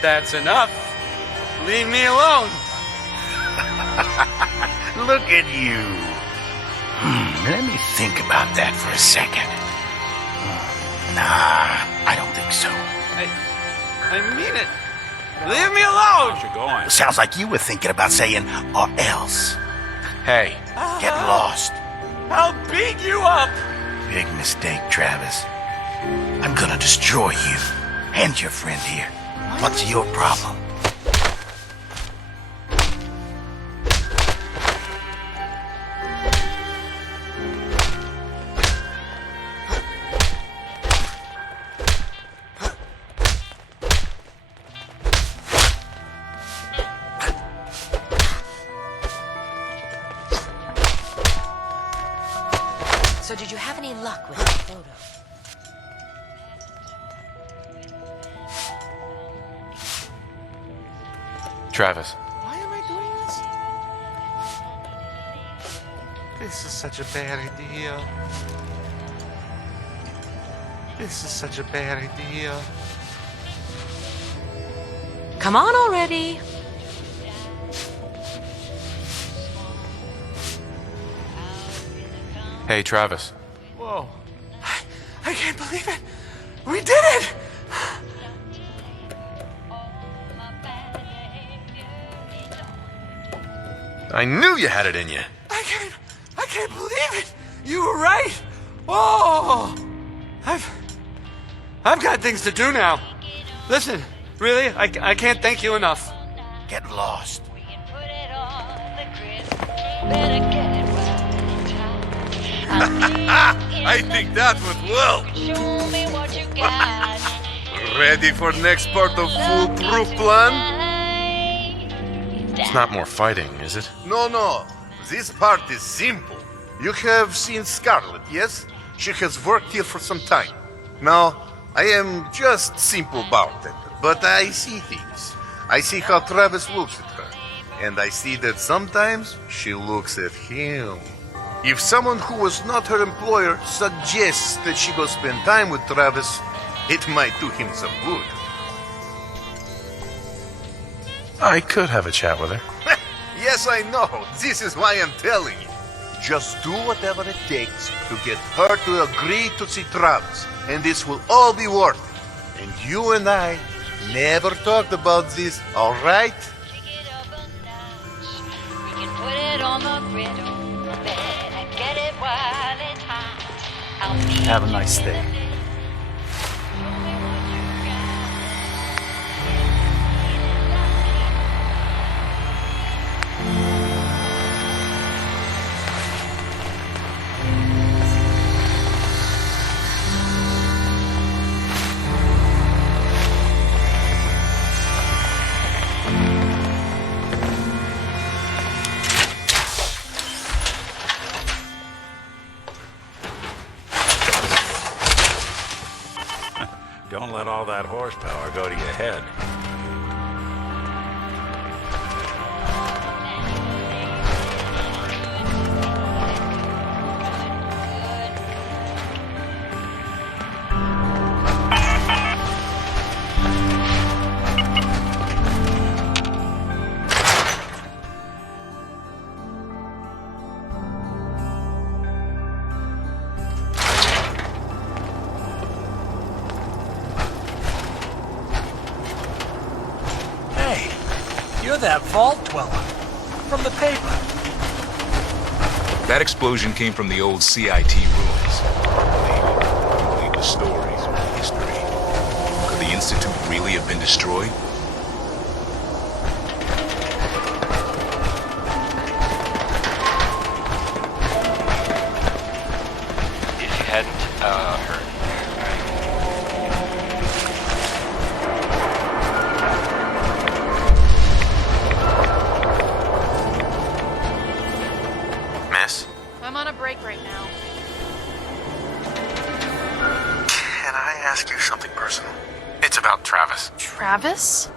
that's enough. Leave me alone. Look at you. Let me think about that for a second. Nah, I don't think so. I mean it. Leave me alone. How's you going? Sounds like you were thinking about saying, or else. Hey, Get lost. I'll beat you up. Big mistake, Travis. I'm gonna destroy you. And your friend here. What's your problem? So did you have any luck with that photo? Travis. Why am I doing this? This is such a bad idea. This is such a bad idea. Come on already. Hey, Travis. Whoa. I can't believe it. We did it. I knew you had it in you. I can't believe it. You were right. Oh, I've got things to do now. Listen, really, I can't thank you enough. Get lost. I think that went well. Ready for next part of foolproof plan? It's not more fighting, is it? No. This part is simple. You have seen Scarlet, yes? She has worked here for some time. Now, I am just simple bartender, but I see things. I see how Travis looks at her, and I see that sometimes she looks at him. If someone who was not her employer suggests that she go spend time with Travis, it might do him some good. I could have a chat with her. Yes, I know. This is why I'm telling you. Just do whatever it takes to get her to agree to see Travis, and this will all be worth it. And you and I never talked about this, all right? Have a nice day. Don't let all that horsepower go to your head. You're that vault dweller from the paper. That explosion came from the old CIT ruins. Believe the stories or the history. Could the Institute really have been destroyed? If you hadn't heard. Miss? I'm on a break right now. Can I ask you something personal? It's about Travis. Travis?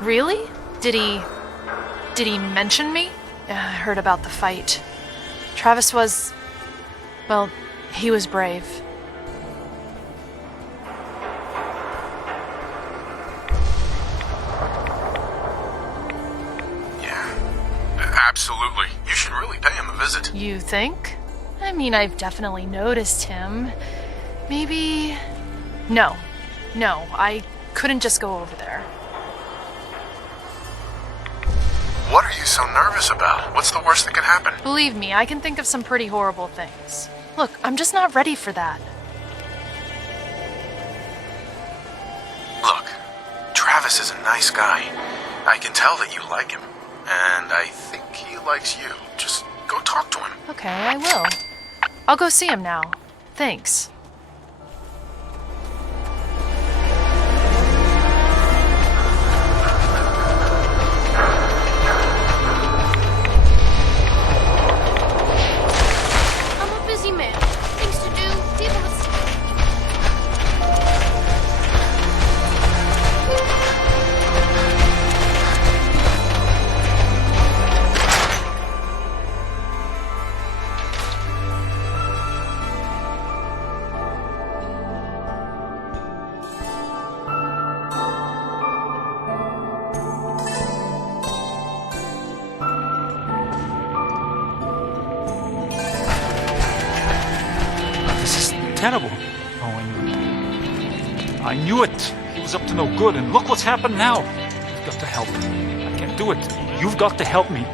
Really? Did he mention me? I heard about the fight. Travis was... well, he was brave. Absolutely. You should really pay him a visit. You think? I mean, I've definitely noticed him. Maybe... No, I couldn't just go over there. What are you so nervous about? What's the worst that could happen? Believe me, I can think of some pretty horrible things. Look, I'm just not ready for that. Look, Travis is a nice guy. I can tell that you like him. And I think he likes you. Just go talk to him. Okay, I will. I'll go see him now. Thanks. I'm a busy man. Things to do, people to see. Terrible. I knew it. He was up to no good, and look what's happened now. You've got to help. I can't do it. You've got to help me.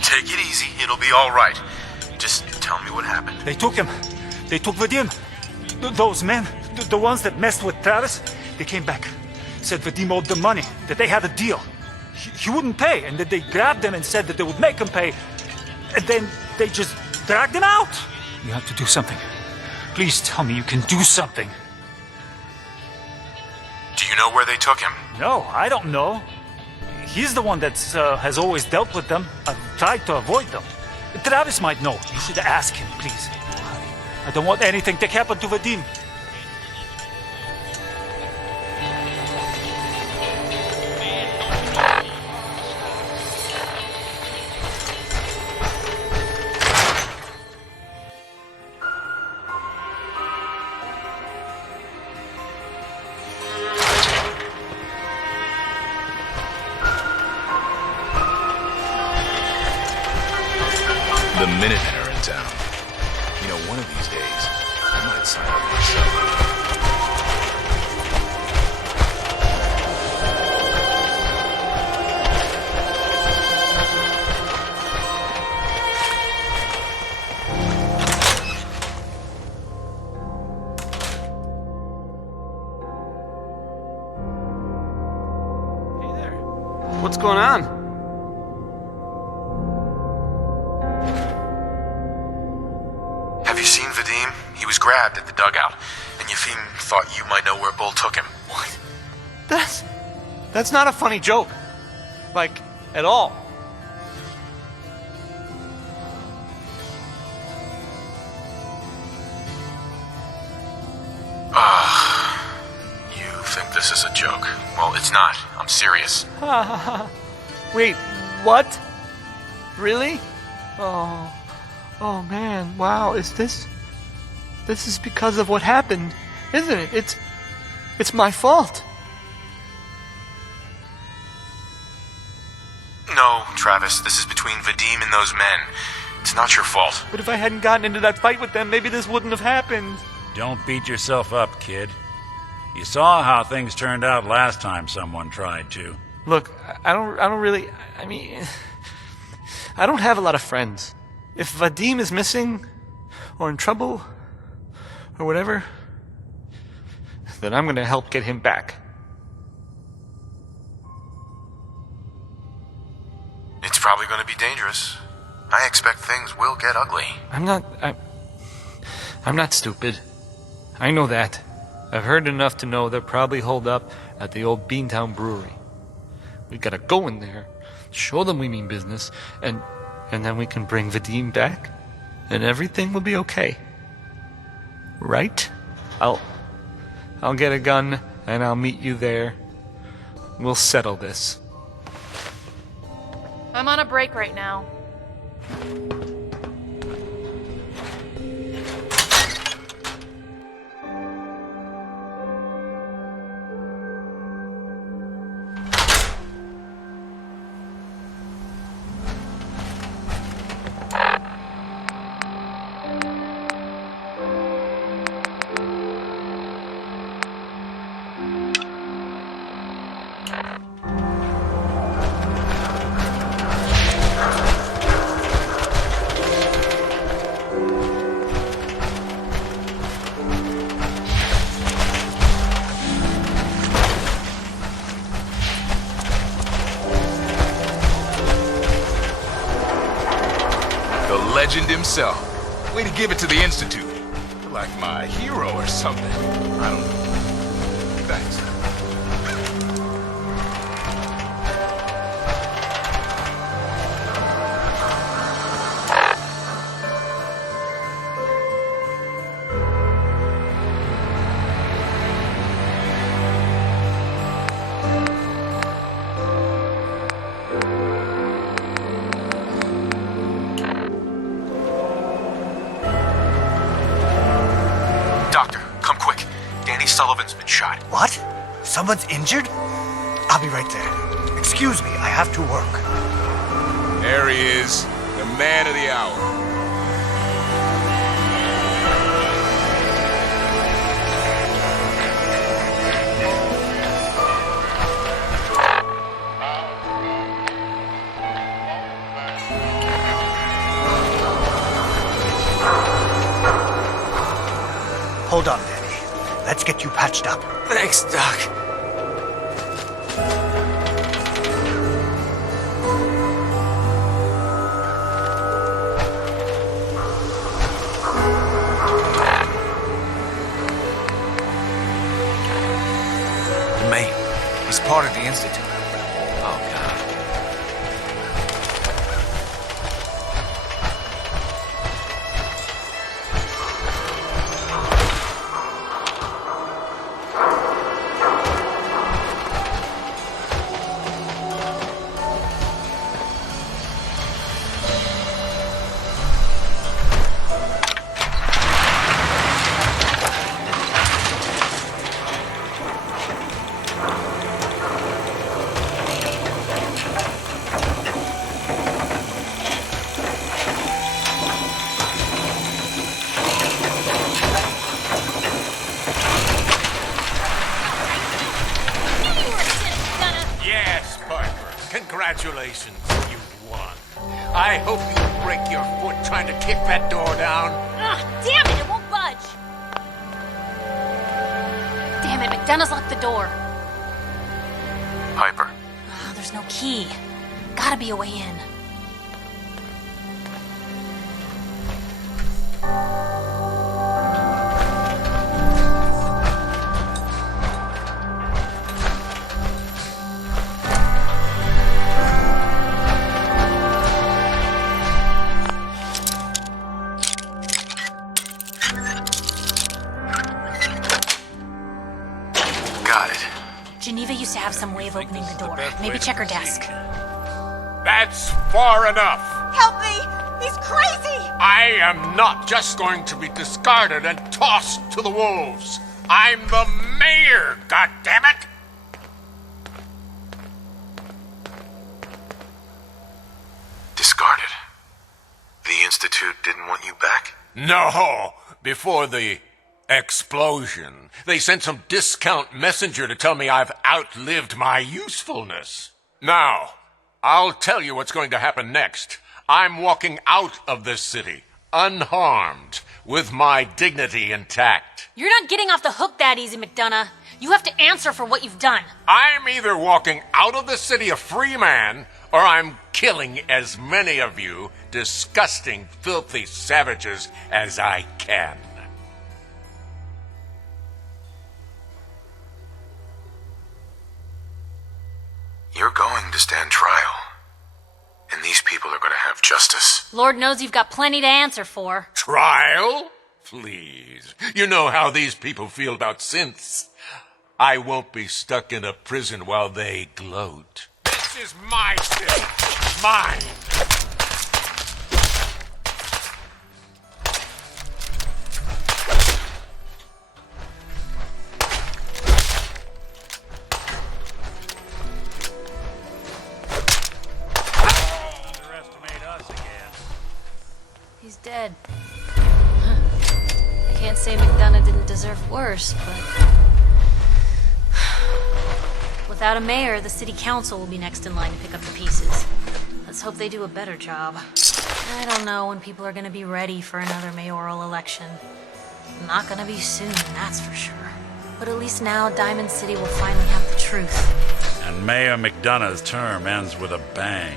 Take it easy. It'll be all right. Just tell me what happened. They took him. They took Vadim. Those men, the ones that messed with Travis, they came back. Said Vadim owed them money, that they had a deal. He wouldn't pay, and that they grabbed him and said that they would make him pay. And then they just dragged him out. You have to do something. Please tell me you can do something. Do you know where they took him? No, I don't know. He's the one that has always dealt with them. I've tried to avoid them. Travis might know. You should ask him, please. I don't want anything to happen to Vadim. The Minutemen are in town. You know, one of these days, I might sign up myself. What's going on? Have you seen Vadim? He was grabbed at the dugout, and Yefim thought you might know where Bull took him. What? That's not a funny joke. Like, at all. You think this is a joke? Well, it's not. I'm serious. Wait, what? Really? Oh man, wow, this is because of what happened, isn't it? It's my fault. No, Travis, this is between Vadim and those men. It's not your fault. But if I hadn't gotten into that fight with them, maybe this wouldn't have happened. Don't beat yourself up, kid. You saw how things turned out last time someone tried to. Look, I don't really... I mean... I don't have a lot of friends. If Vadim is missing, or in trouble, or whatever, then I'm gonna help get him back. It's probably going to be dangerous. I expect things will get ugly. I'm not stupid. I know that. I've heard enough to know they're probably holed up at the old Beantown Brewery. We gotta go in there, show them we mean business, and then we can bring Vadim back, and everything will be okay. Right? I'll get a gun, and I'll meet you there. We'll settle this. I'm on a break right now. Legend himself. Way to give it to the Institute. You're like my hero or something. I don't know. Thanks. Sullivan's been shot. What? Someone's injured? I'll be right there. Excuse me, I have to work. There he is, the man of the hour. Hold on, Danny. Let's get you patched up. Thanks, Doc. The mayor. He's part of the Institute. Oh, God. Congratulations, you won. I hope you break your foot trying to kick that door down. Ugh, damn it, it won't budge. Damn it, McDonough's locked the door. Piper. Oh, there's no key. Gotta be a way in. Geneva used to have some way of opening the door. Maybe check her desk. That's far enough. Help me! He's crazy! I am not just going to be discarded and tossed to the wolves. I'm the mayor, goddammit! Discarded? The Institute didn't want you back? No, before the Explosion. They sent some discount messenger to tell me I've outlived my usefulness. Now, I'll tell you what's going to happen next. I'm walking out of this city, unharmed, with my dignity intact. You're not getting off the hook that easy, McDonough. You have to answer for what you've done. I'm either walking out of the city a free man, or I'm killing as many of you disgusting, filthy savages as I can. You're going to stand trial. And these people are going to have justice. Lord knows you've got plenty to answer for. Trial? Please. You know how these people feel about synths. I won't be stuck in a prison while they gloat. This is my city. Mine. He's dead. I can't say McDonough didn't deserve worse, but... Without a mayor, the city council will be next in line to pick up the pieces. Let's hope they do a better job. I don't know when people are gonna be ready for another mayoral election. Not gonna be soon, that's for sure. But at least now Diamond City will finally have the truth. And Mayor McDonough's term ends with a bang.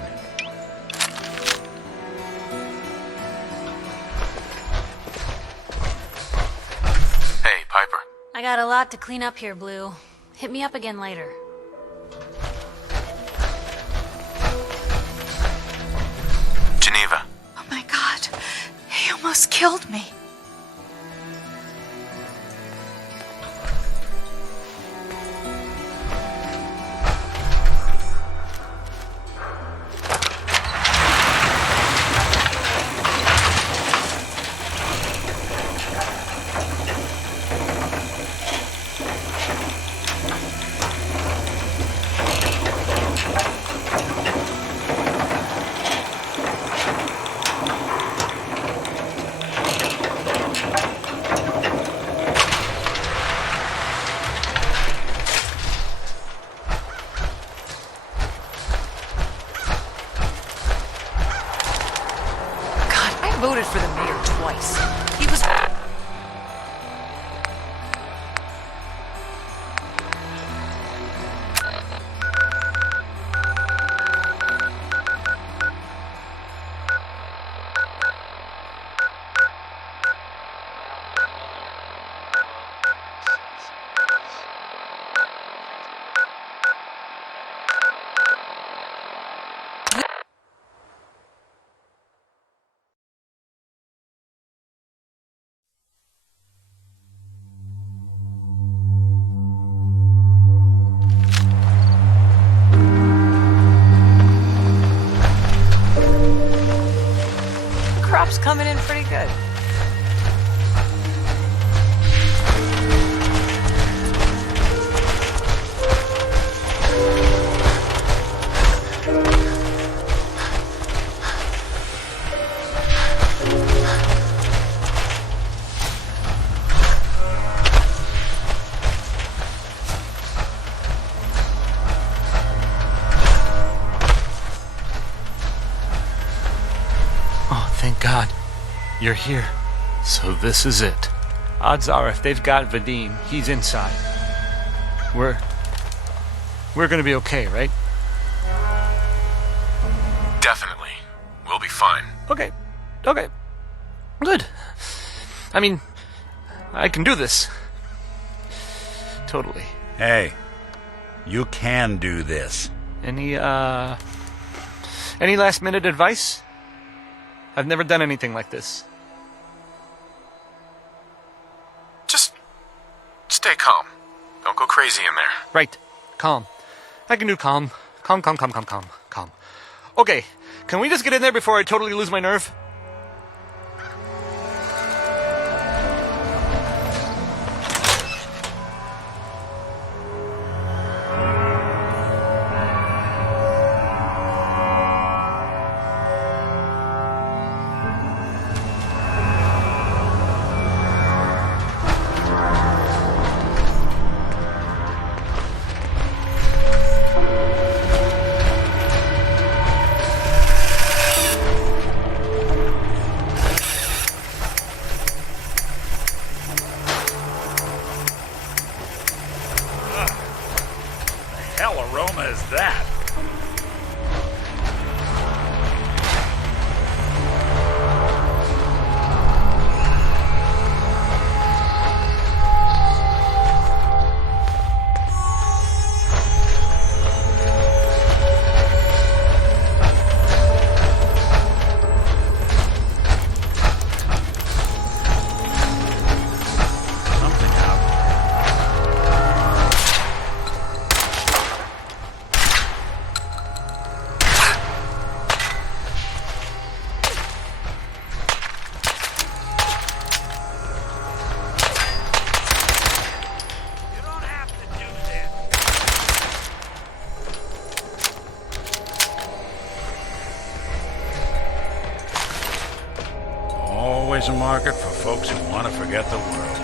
Hey, Piper. I got a lot to clean up here, Blue. Hit me up again later. Geneva. Oh my god, he almost killed me. Voted for the mayor twice. He was... Crop's coming in pretty good. Thank God. You're here. So this is it. Odds are if they've got Vadim, he's inside. We're gonna be okay, right? Definitely. We'll be fine. Okay. Good. I mean, I can do this. Totally. Hey, you can do this. Any last minute advice? I've never done anything like this. Just stay calm. Don't go crazy in there. Right. Calm. I can do calm. Calm. Okay, can we just get in there before I totally lose my nerve? hell aroma is that? Always a market for folks who want to forget the world.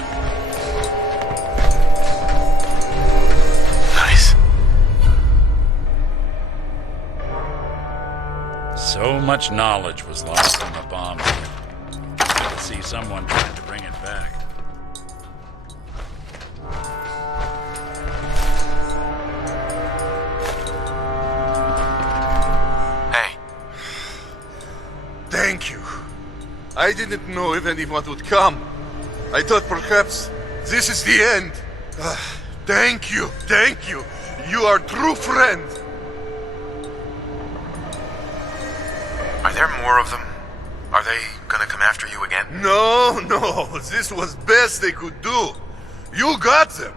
Nice. So much knowledge was lost in the bomb. I could see someone trying to bring it back. Hey. Thank you. I didn't know if anyone would come. I thought perhaps this is the end. Thank you. You are a true friend. Are there more of them? Are they gonna come after you again? No. This was best they could do. You got them.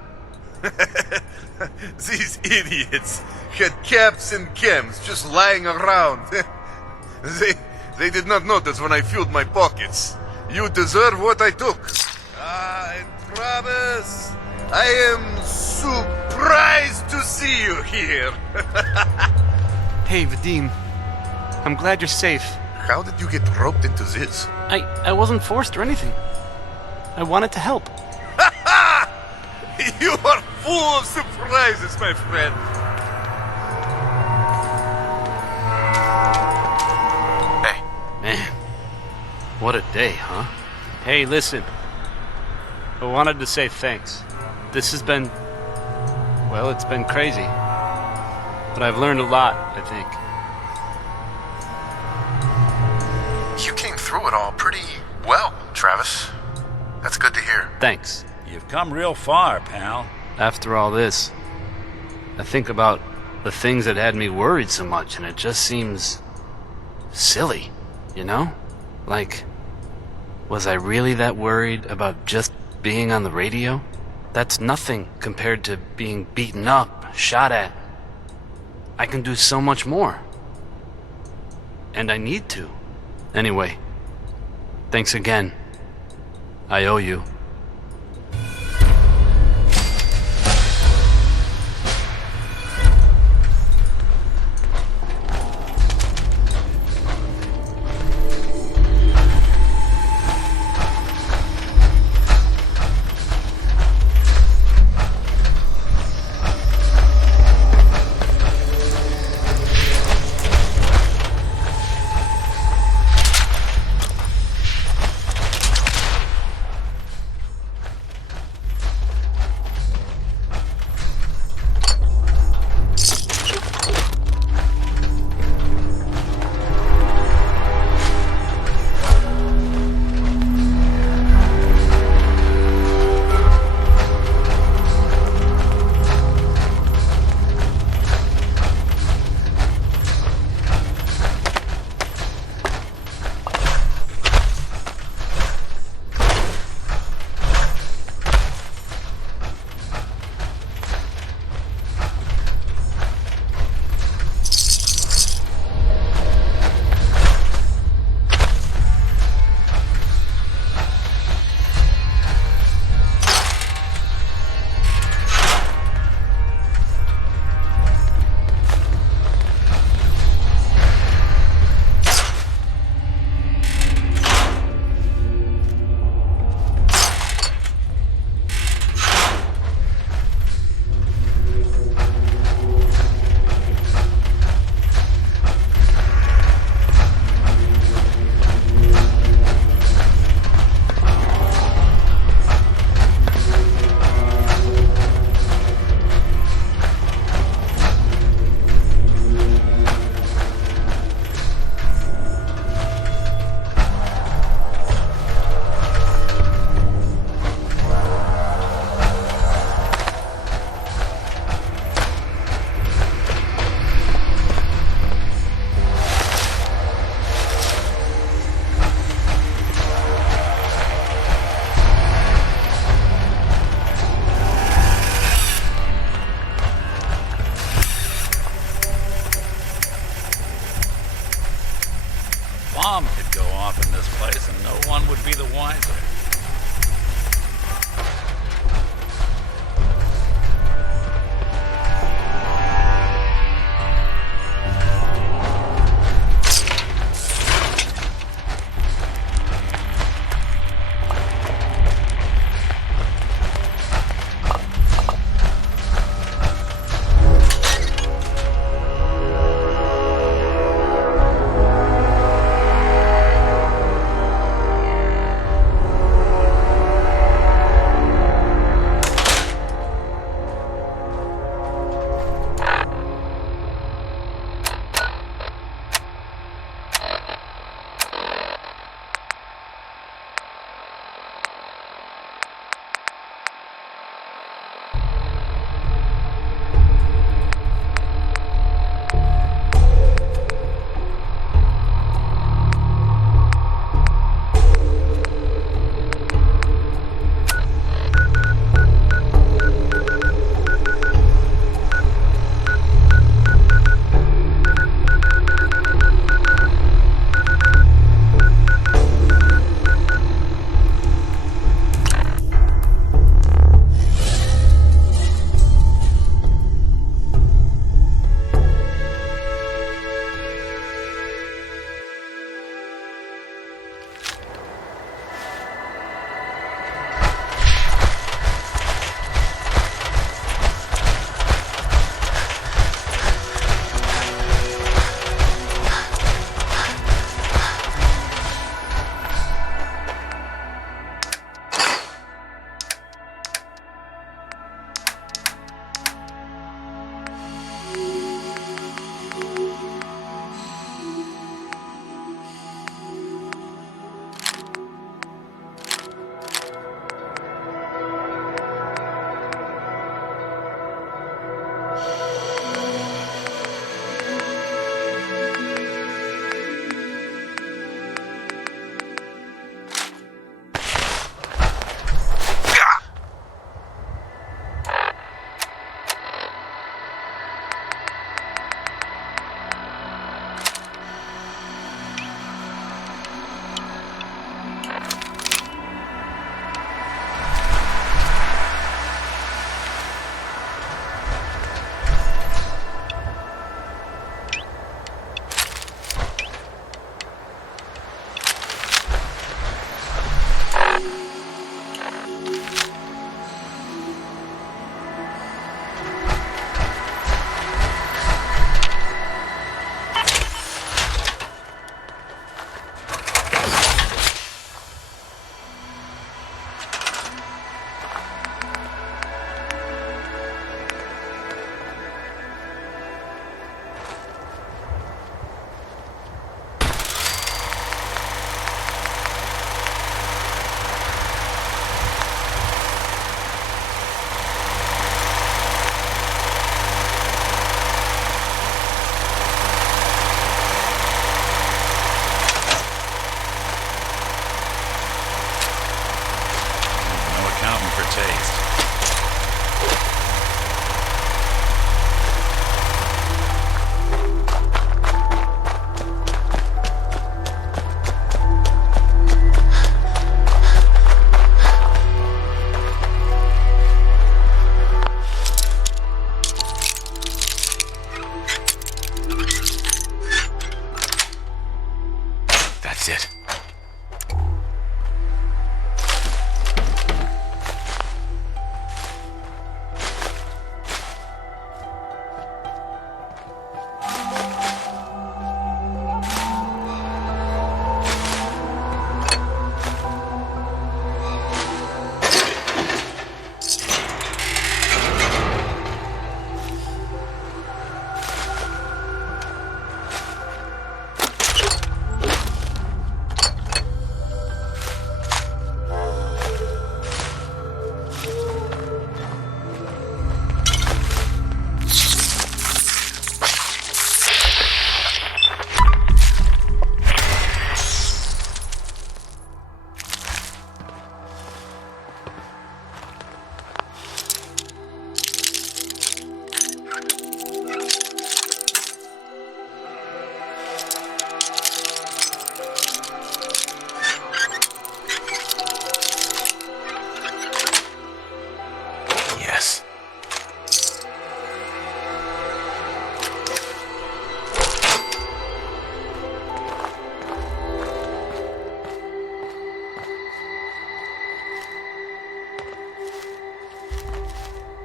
These idiots had caps and chems just lying around. They did not notice when I filled my pockets. You deserve what I took. And Travis, I am surprised to see you here. Hey, Vadim. I'm glad you're safe. How did you get roped into this? I wasn't forced or anything. I wanted to help. You are full of surprises, my friend. Man, what a day, huh? Hey, listen. I wanted to say thanks. This has been... well, it's been crazy. But I've learned a lot, I think. You came through it all pretty well, Travis. That's good to hear. Thanks. You've come real far, pal. After all this, I think about the things that had me worried so much, and it just seems... silly. You know? Like, was I really that worried about just being on the radio? That's nothing compared to being beaten up, shot at. I can do so much more. And I need to. Anyway, thanks again. I owe you.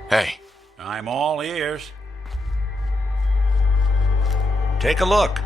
Hey. I'm all ears. Take a look.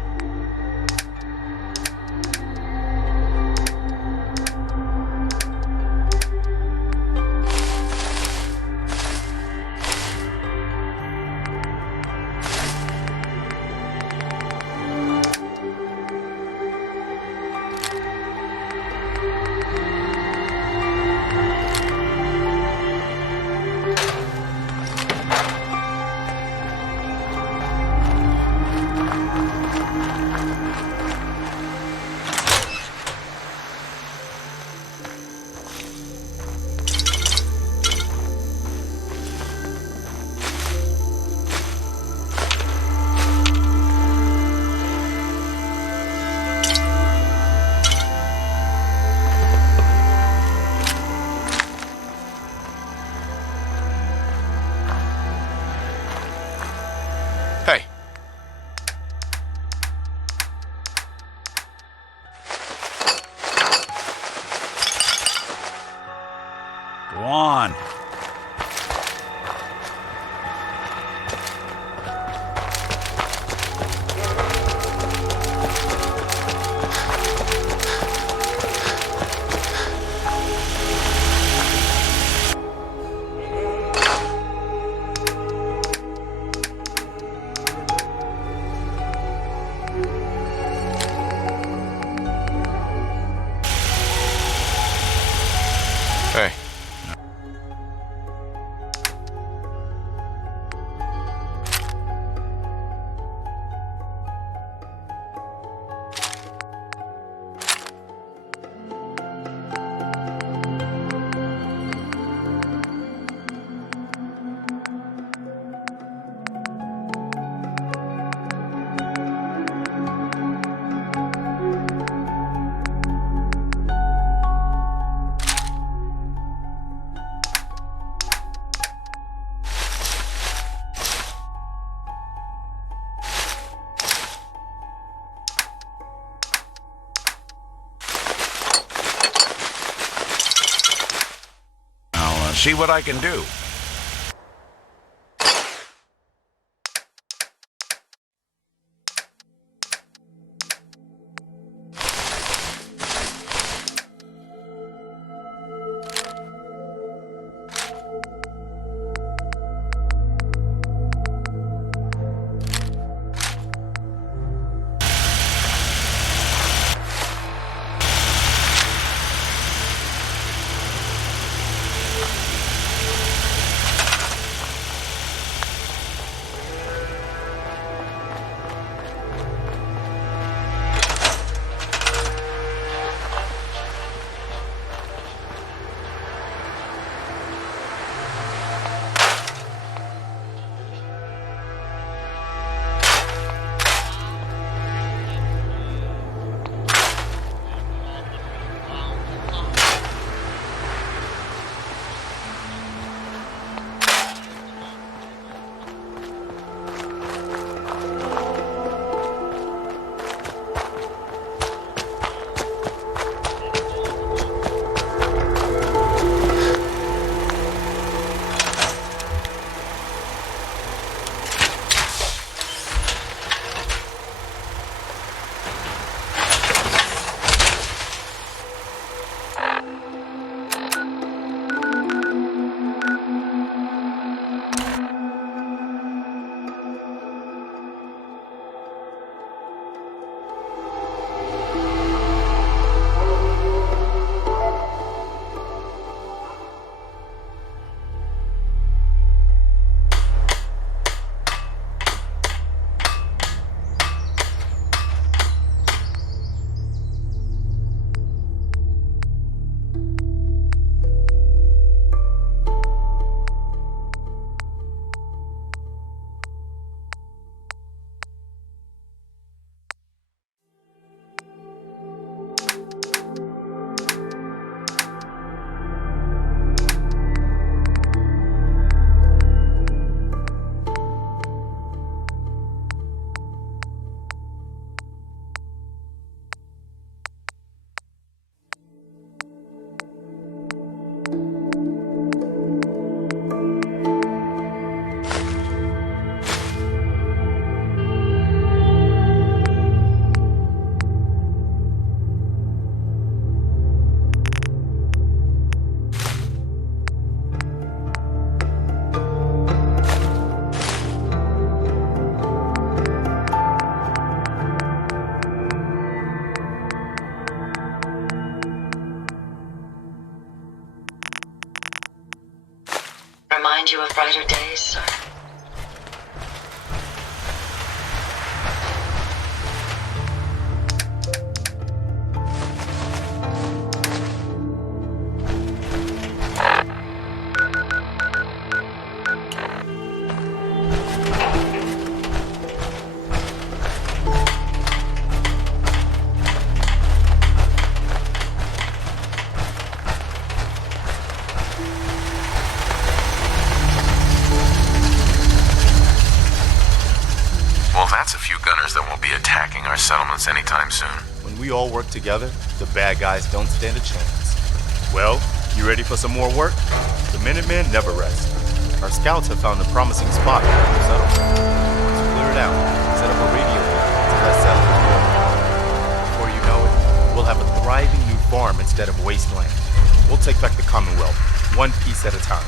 see what I can do. Remind you of brighter days, sir? That's a few gunners that won't be attacking our settlements anytime soon. When we all work together, the bad guys don't stand a chance. Well, you ready for some more work? The Minutemen never rest. Our scouts have found a promising spot for the settlement. To clear it out, set up a radio to let settlers know. Before you know it, we'll have a thriving new farm instead of Wasteland. We'll take back the Commonwealth, one piece at a time.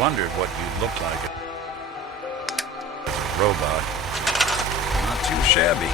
wondered what you'd look like as a robot. Not too shabby.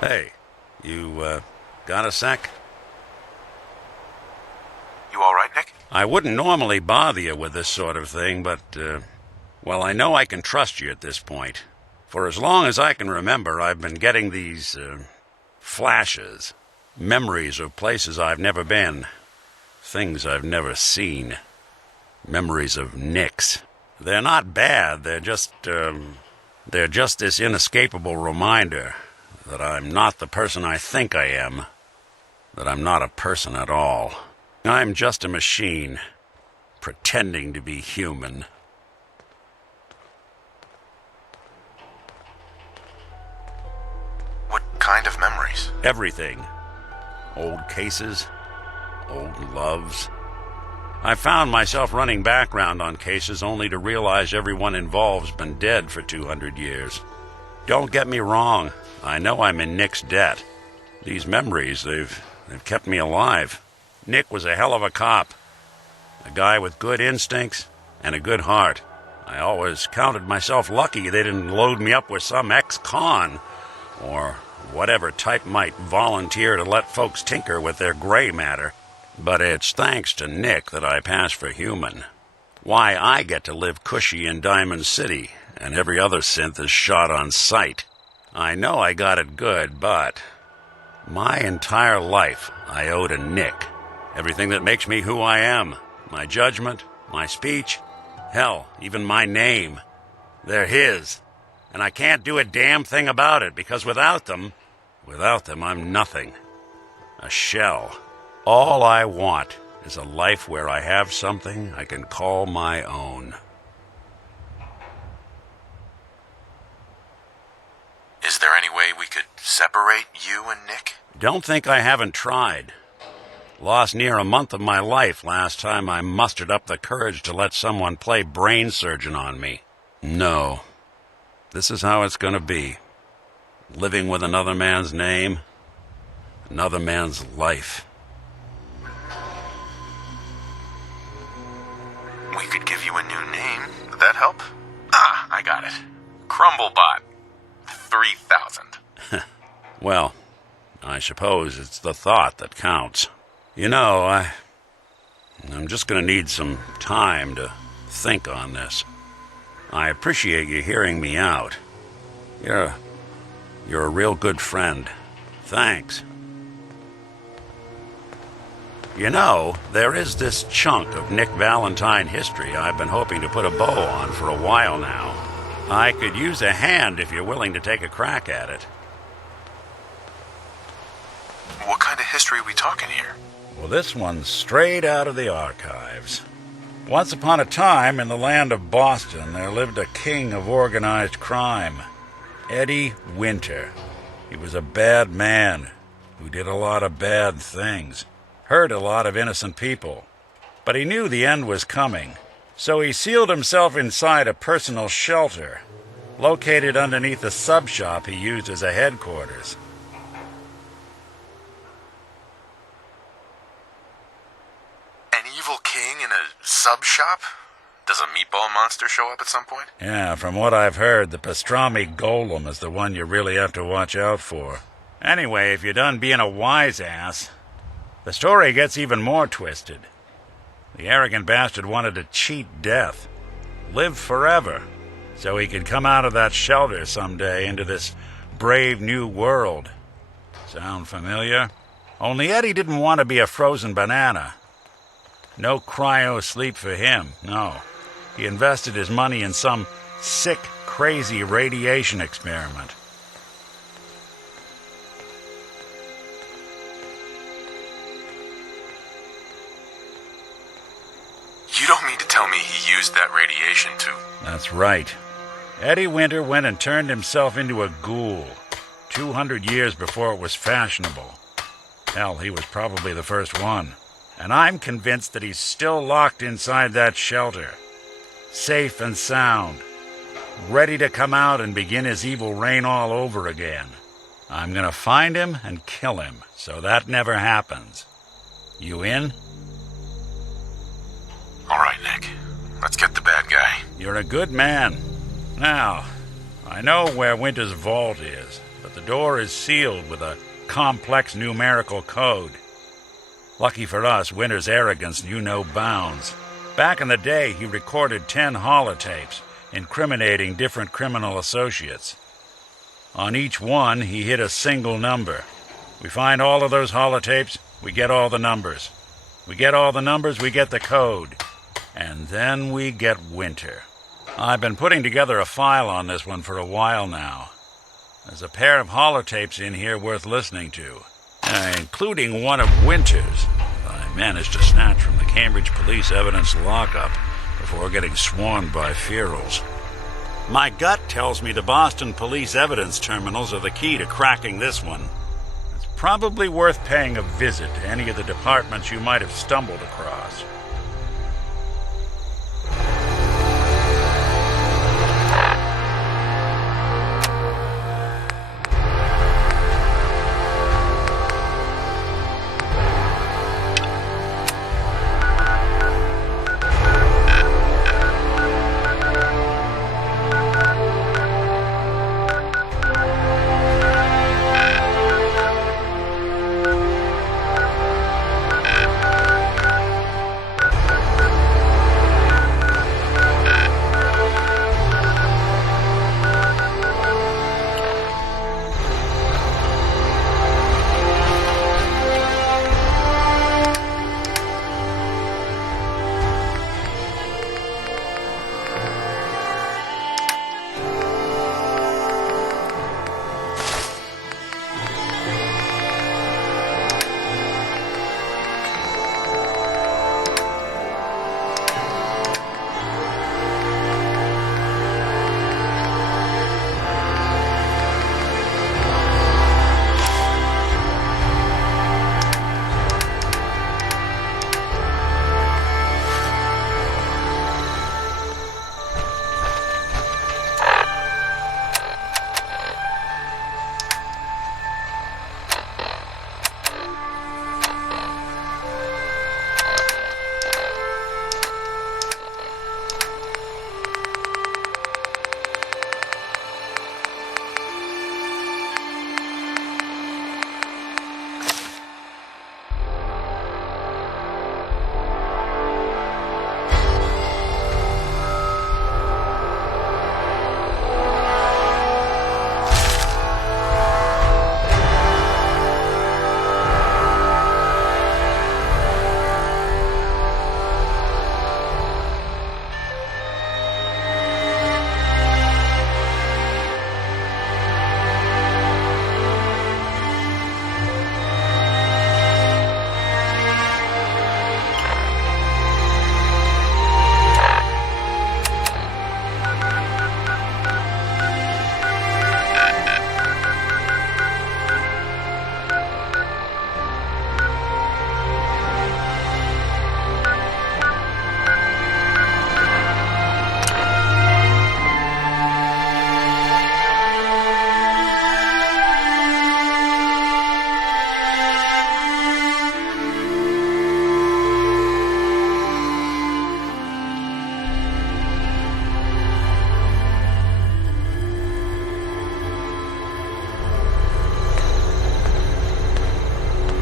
Hey, you, got a sec? You alright, Nick? I wouldn't normally bother you with this sort of thing, but, well, I know I can trust you at this point. For as long as I can remember, I've been getting these, flashes. Memories of places I've never been. Things I've never seen. Memories of Nicks. They're not bad, they're just this inescapable reminder that I'm not the person I think I am. That I'm not a person at all. I'm just a machine, pretending to be human. What kind of memories? Everything. Old cases, old loves. I found myself running background on cases only to realize everyone involved's been dead for 200 years. Don't get me wrong, I know I'm in Nick's debt. These memories, they've kept me alive. Nick was a hell of a cop. A guy with good instincts and a good heart. I always counted myself lucky they didn't load me up with some ex-con, or whatever type might volunteer to let folks tinker with their gray matter. But it's thanks to Nick that I pass for human. Why I get to live cushy in Diamond City, and every other synth is shot on sight. I know I got it good, but my entire life I owe to Nick. Everything that makes me who I am. My judgment, my speech, hell, even my name. They're his. And I can't do a damn thing about it, because without them, I'm nothing. A shell. All I want is a life where I have something I can call my own. Is there any way we could separate you and Nick? Don't think I haven't tried. Lost near a month of my life last time I mustered up the courage to let someone play brain surgeon on me. No. This is how it's gonna be. Living with another man's name, another man's life. We could give you a new name. Would that help? Ah, I got it. Crumblebot. 3000. Well, I suppose it's the thought that counts. You know, I'm just gonna need some time to think on this. I appreciate you hearing me out. You're a real good friend. Thanks. You know, there is this chunk of Nick Valentine history I've been hoping to put a bow on for a while now. I could use a hand if you're willing to take a crack at it. What kind of history are we talking here? Well, this one's straight out of the archives. Once upon a time, in the land of Boston, there lived a king of organized crime, Eddie Winter. He was a bad man who did a lot of bad things, hurt a lot of innocent people. But he knew the end was coming, so he sealed himself inside a personal shelter, located underneath a sub-shop he used as a headquarters. An evil king in a sub-shop? Does a meatball monster show up at some point? Yeah, from what I've heard, the pastrami golem is the one you really have to watch out for. Anyway, if you're done being a wise ass, the story gets even more twisted. The arrogant bastard wanted to cheat death, live forever, so he could come out of that shelter someday into this brave new world. Sound familiar? Only Eddie didn't want to be a frozen banana. No cryo sleep for him, no. He invested his money in some sick, crazy radiation experiment. You don't mean to tell me he used that radiation to... That's right. Eddie Winter went and turned himself into a ghoul, 200 years before it was fashionable. Hell, he was probably the first one. And I'm convinced that he's still locked inside that shelter, safe and sound, ready to come out and begin his evil reign all over again. I'm gonna find him and kill him, so that never happens. You in? All right, Nick. Let's get the bad guy. You're a good man. Now, I know where Winter's vault is. but the door is sealed with a complex numerical code. Lucky for us, Winter's arrogance knew no bounds. Back in the day, he recorded 10 holotapes, incriminating different criminal associates. On each one, he hit a single number. We find all of those holotapes, we get all the numbers. We get all the numbers, we get the code. And then we get Winter. I've been putting together a file on this one for a while now. There's a pair of holotapes in here worth listening to, including one of Winter's I managed to snatch from the Cambridge Police evidence lockup before getting swarmed by ferals. My gut tells me the Boston Police evidence terminals are the key to cracking this one. It's probably worth paying a visit to any of the departments you might have stumbled across.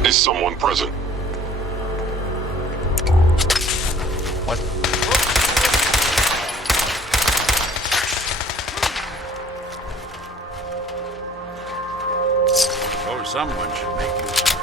Is someone present? What? Oh, someone should make use of it.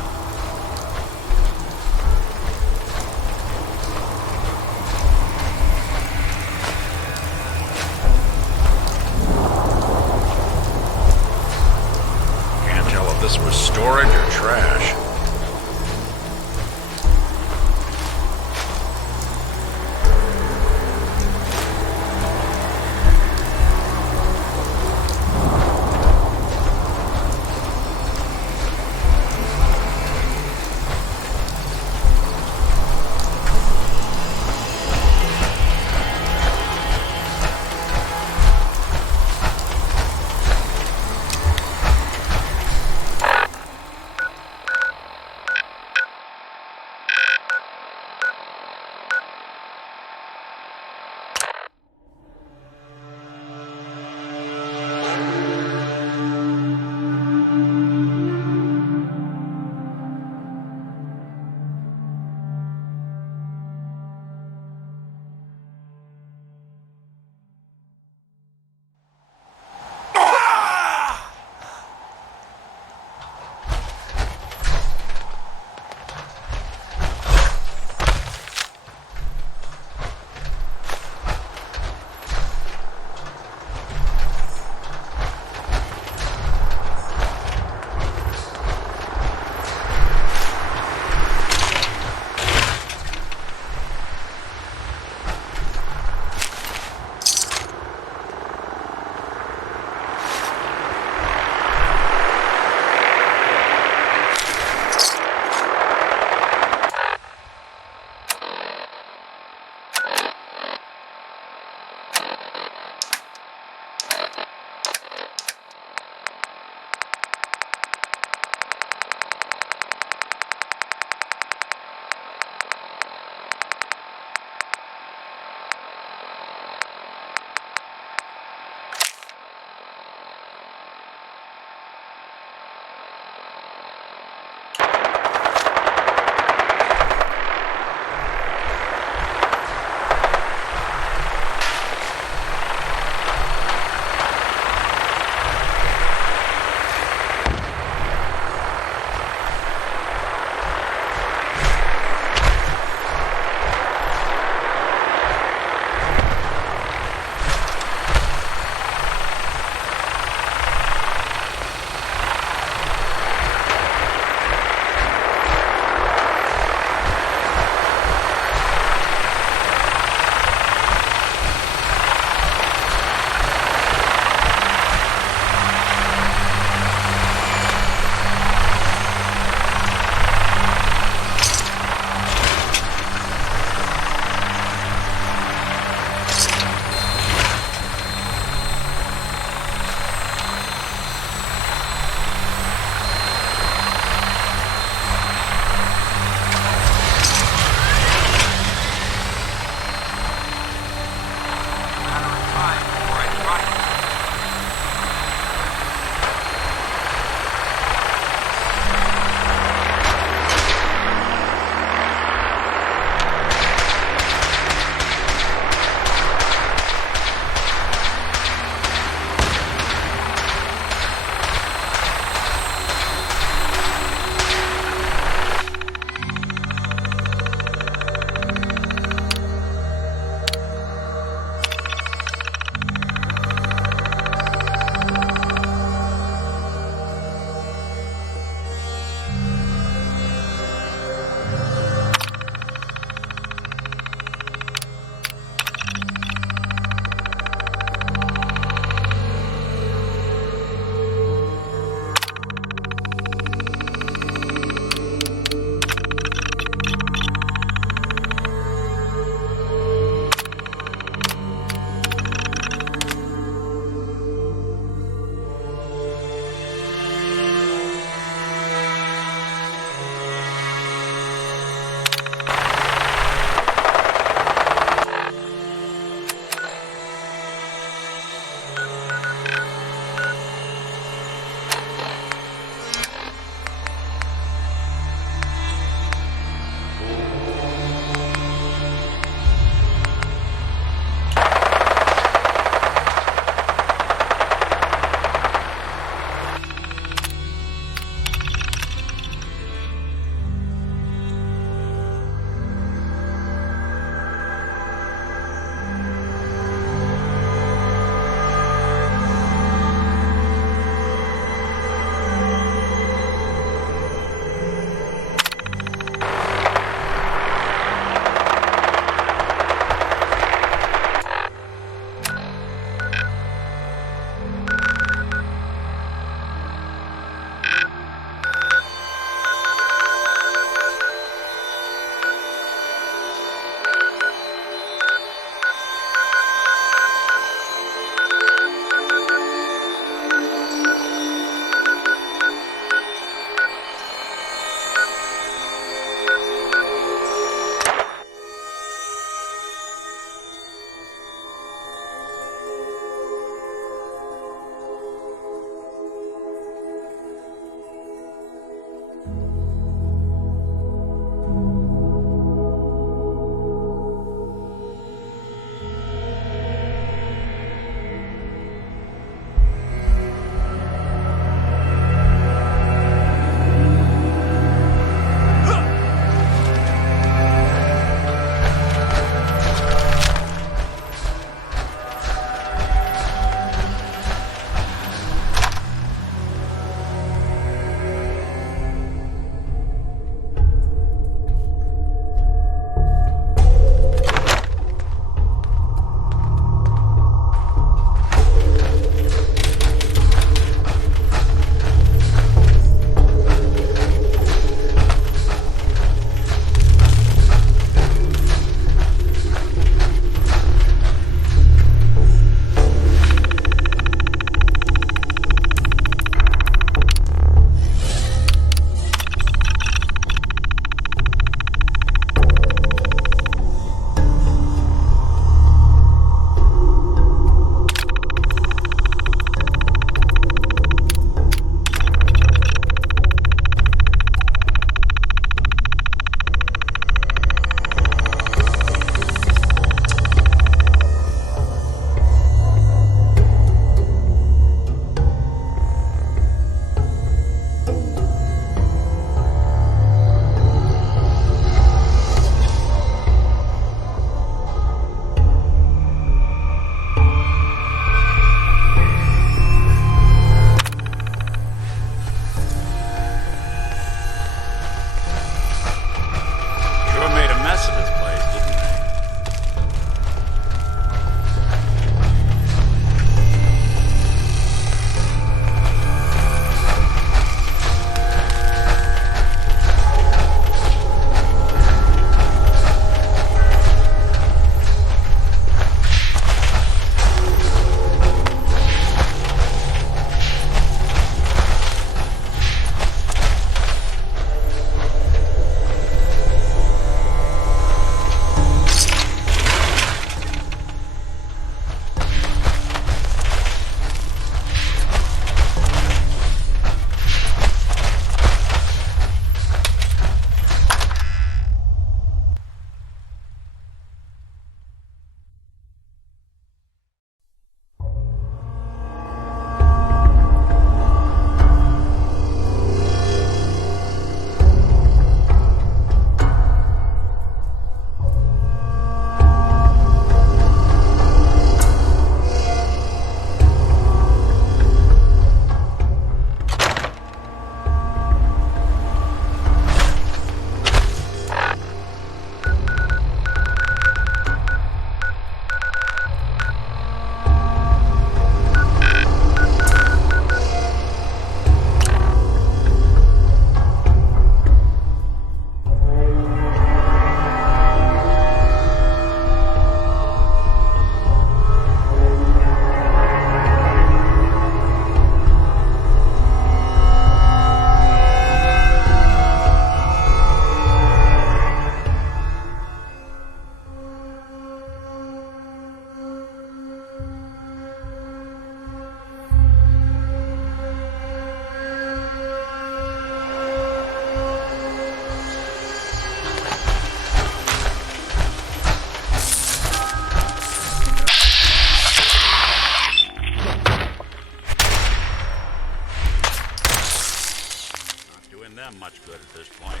much good at this point.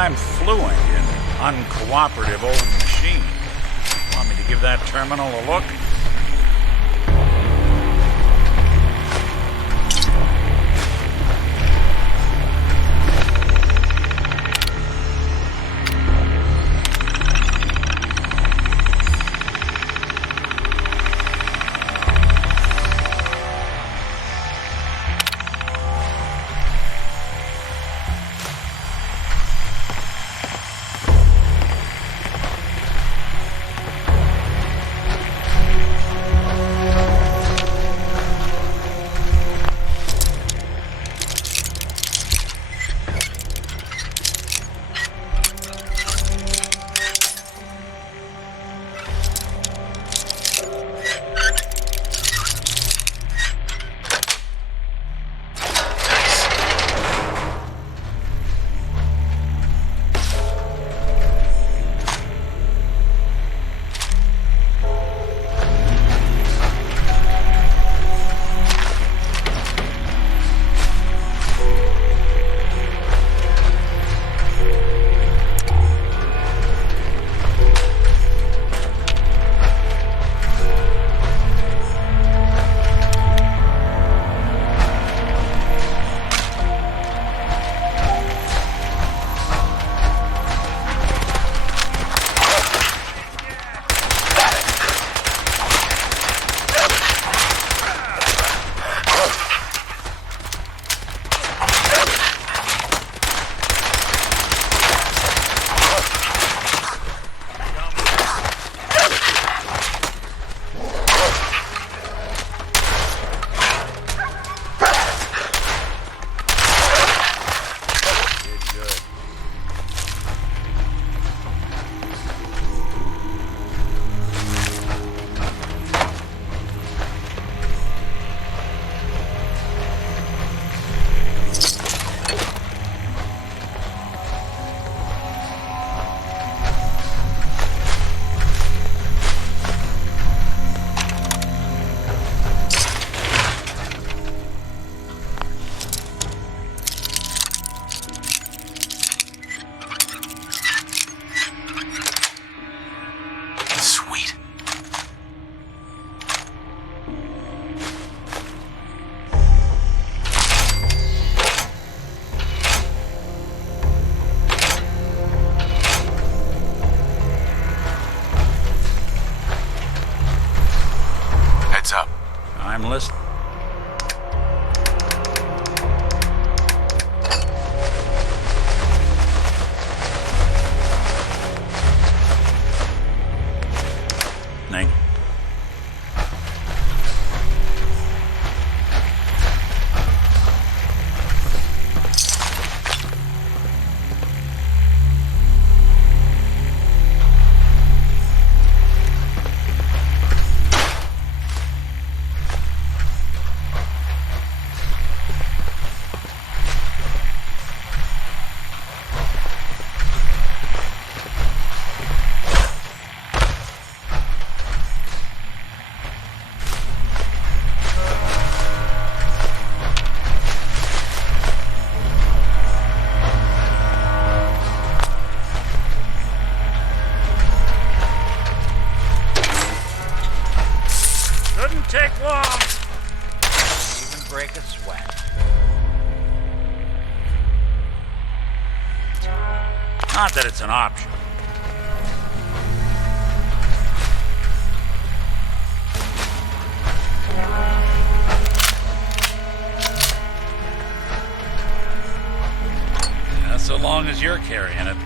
I'm fluent in uncooperative old machine. Want me to give that terminal a look? I'm listening. Take long. Even break a sweat. Not that it's an option. Yeah, so long as you're carrying it.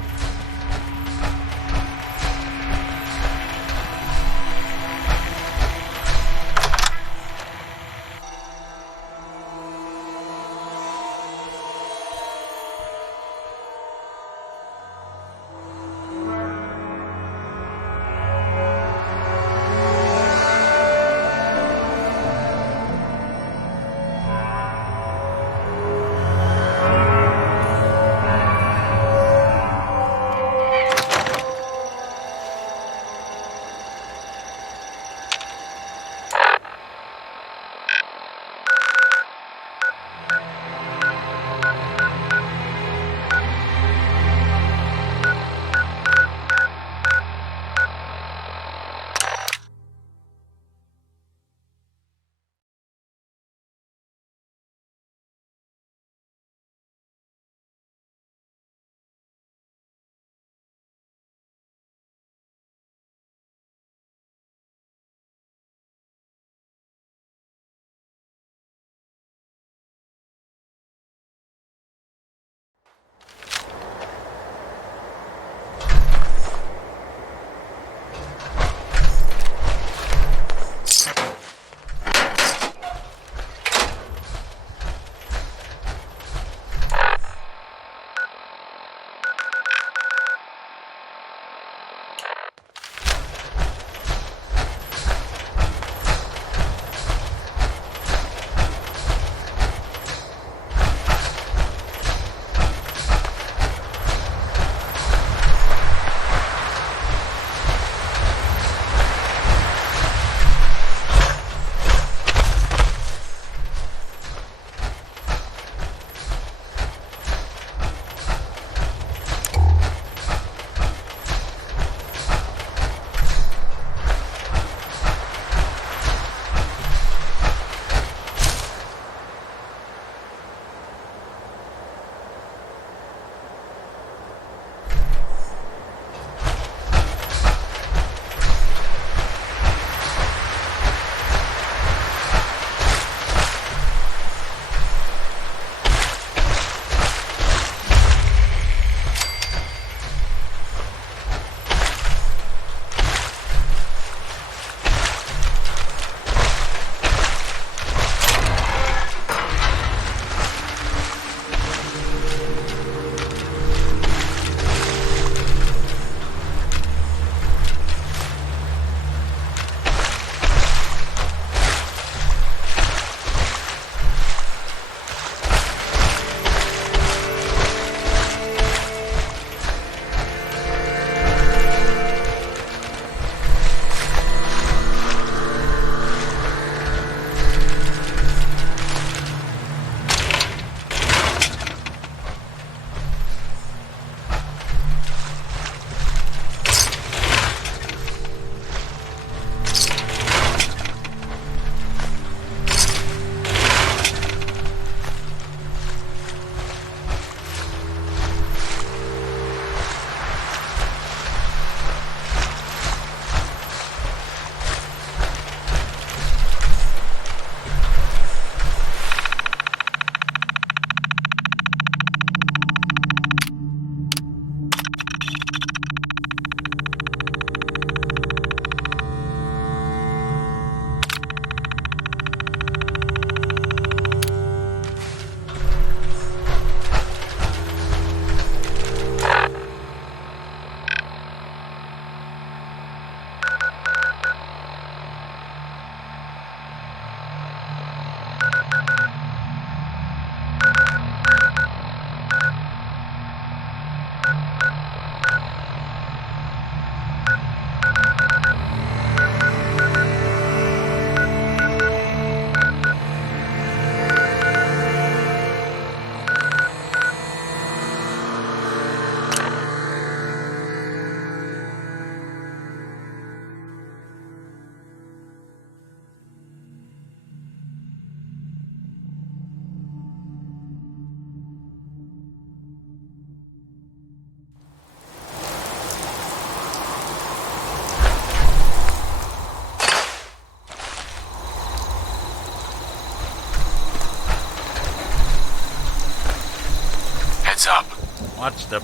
What's the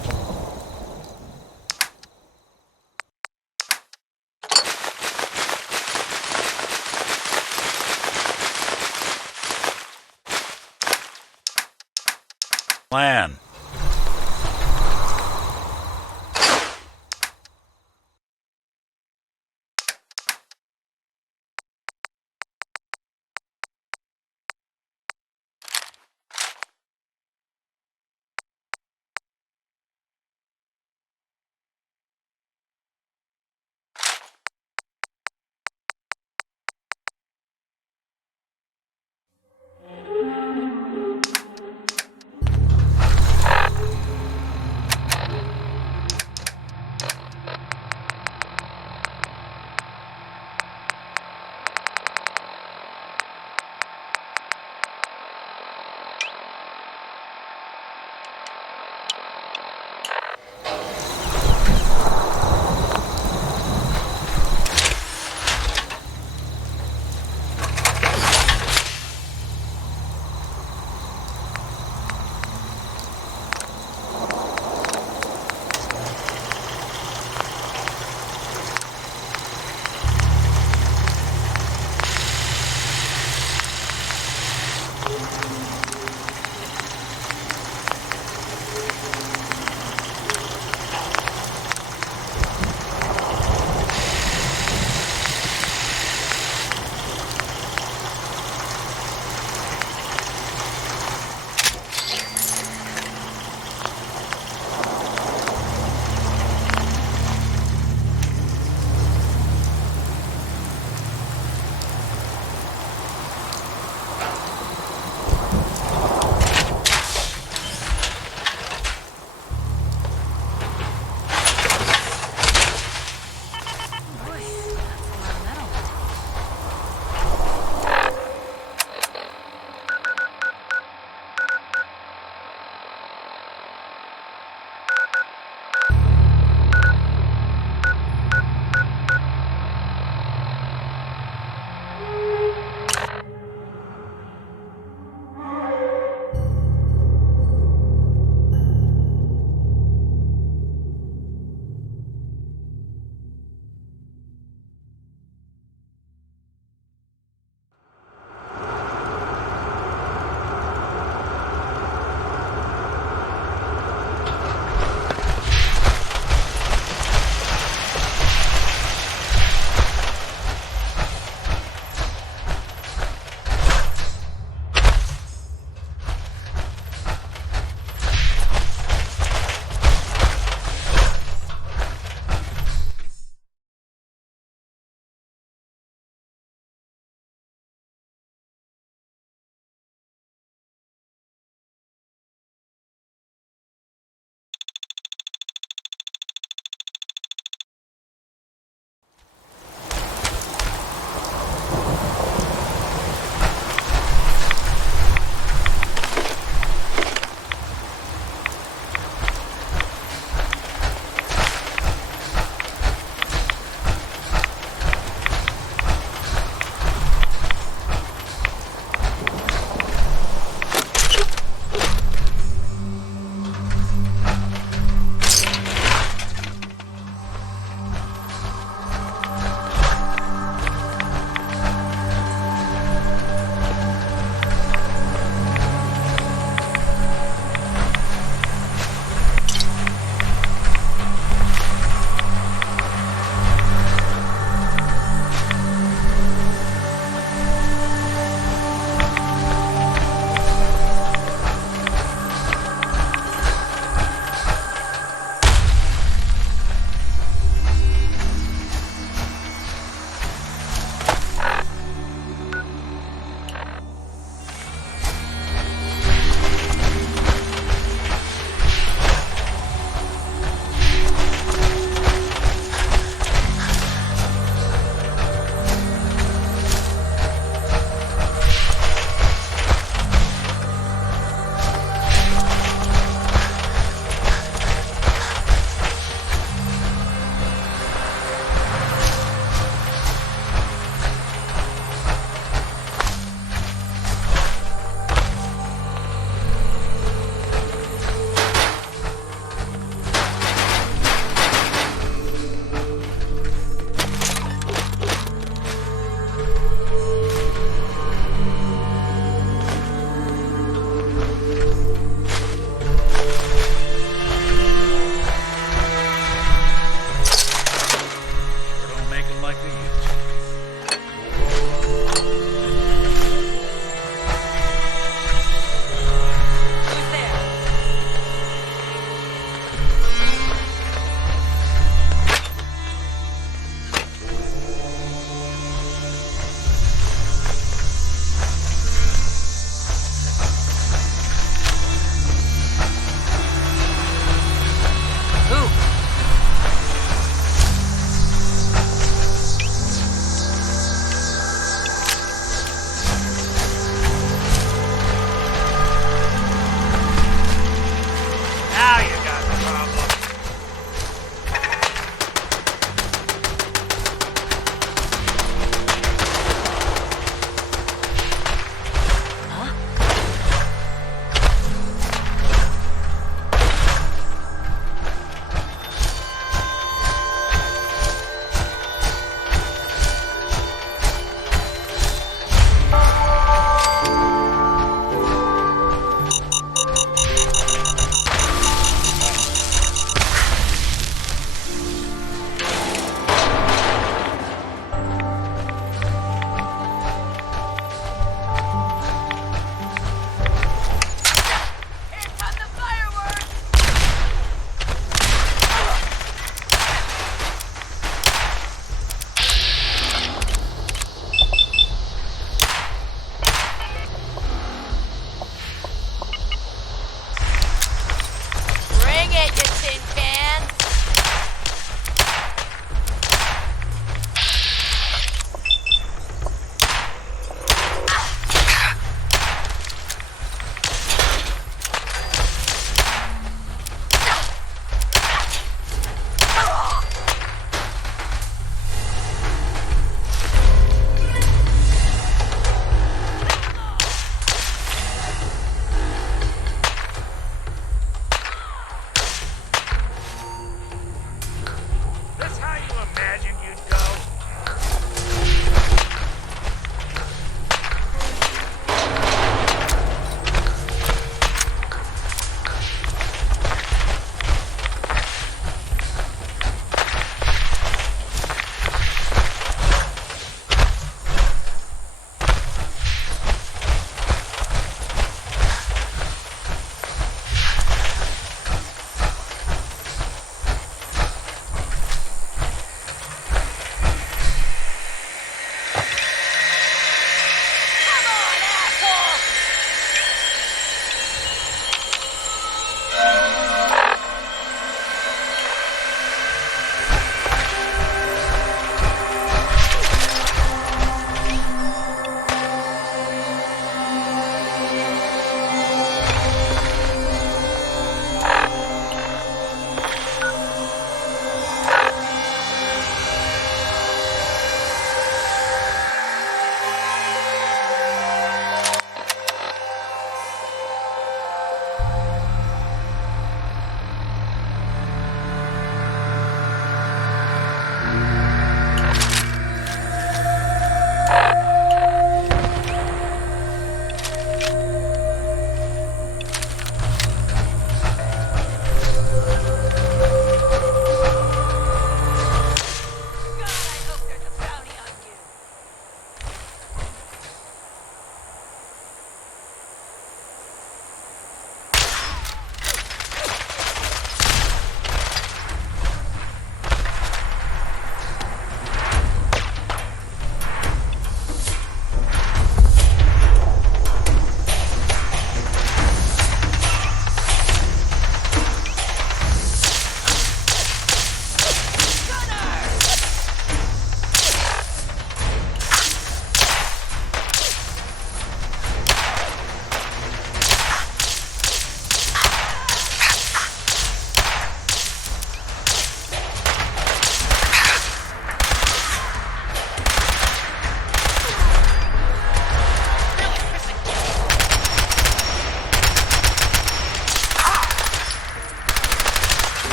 plan?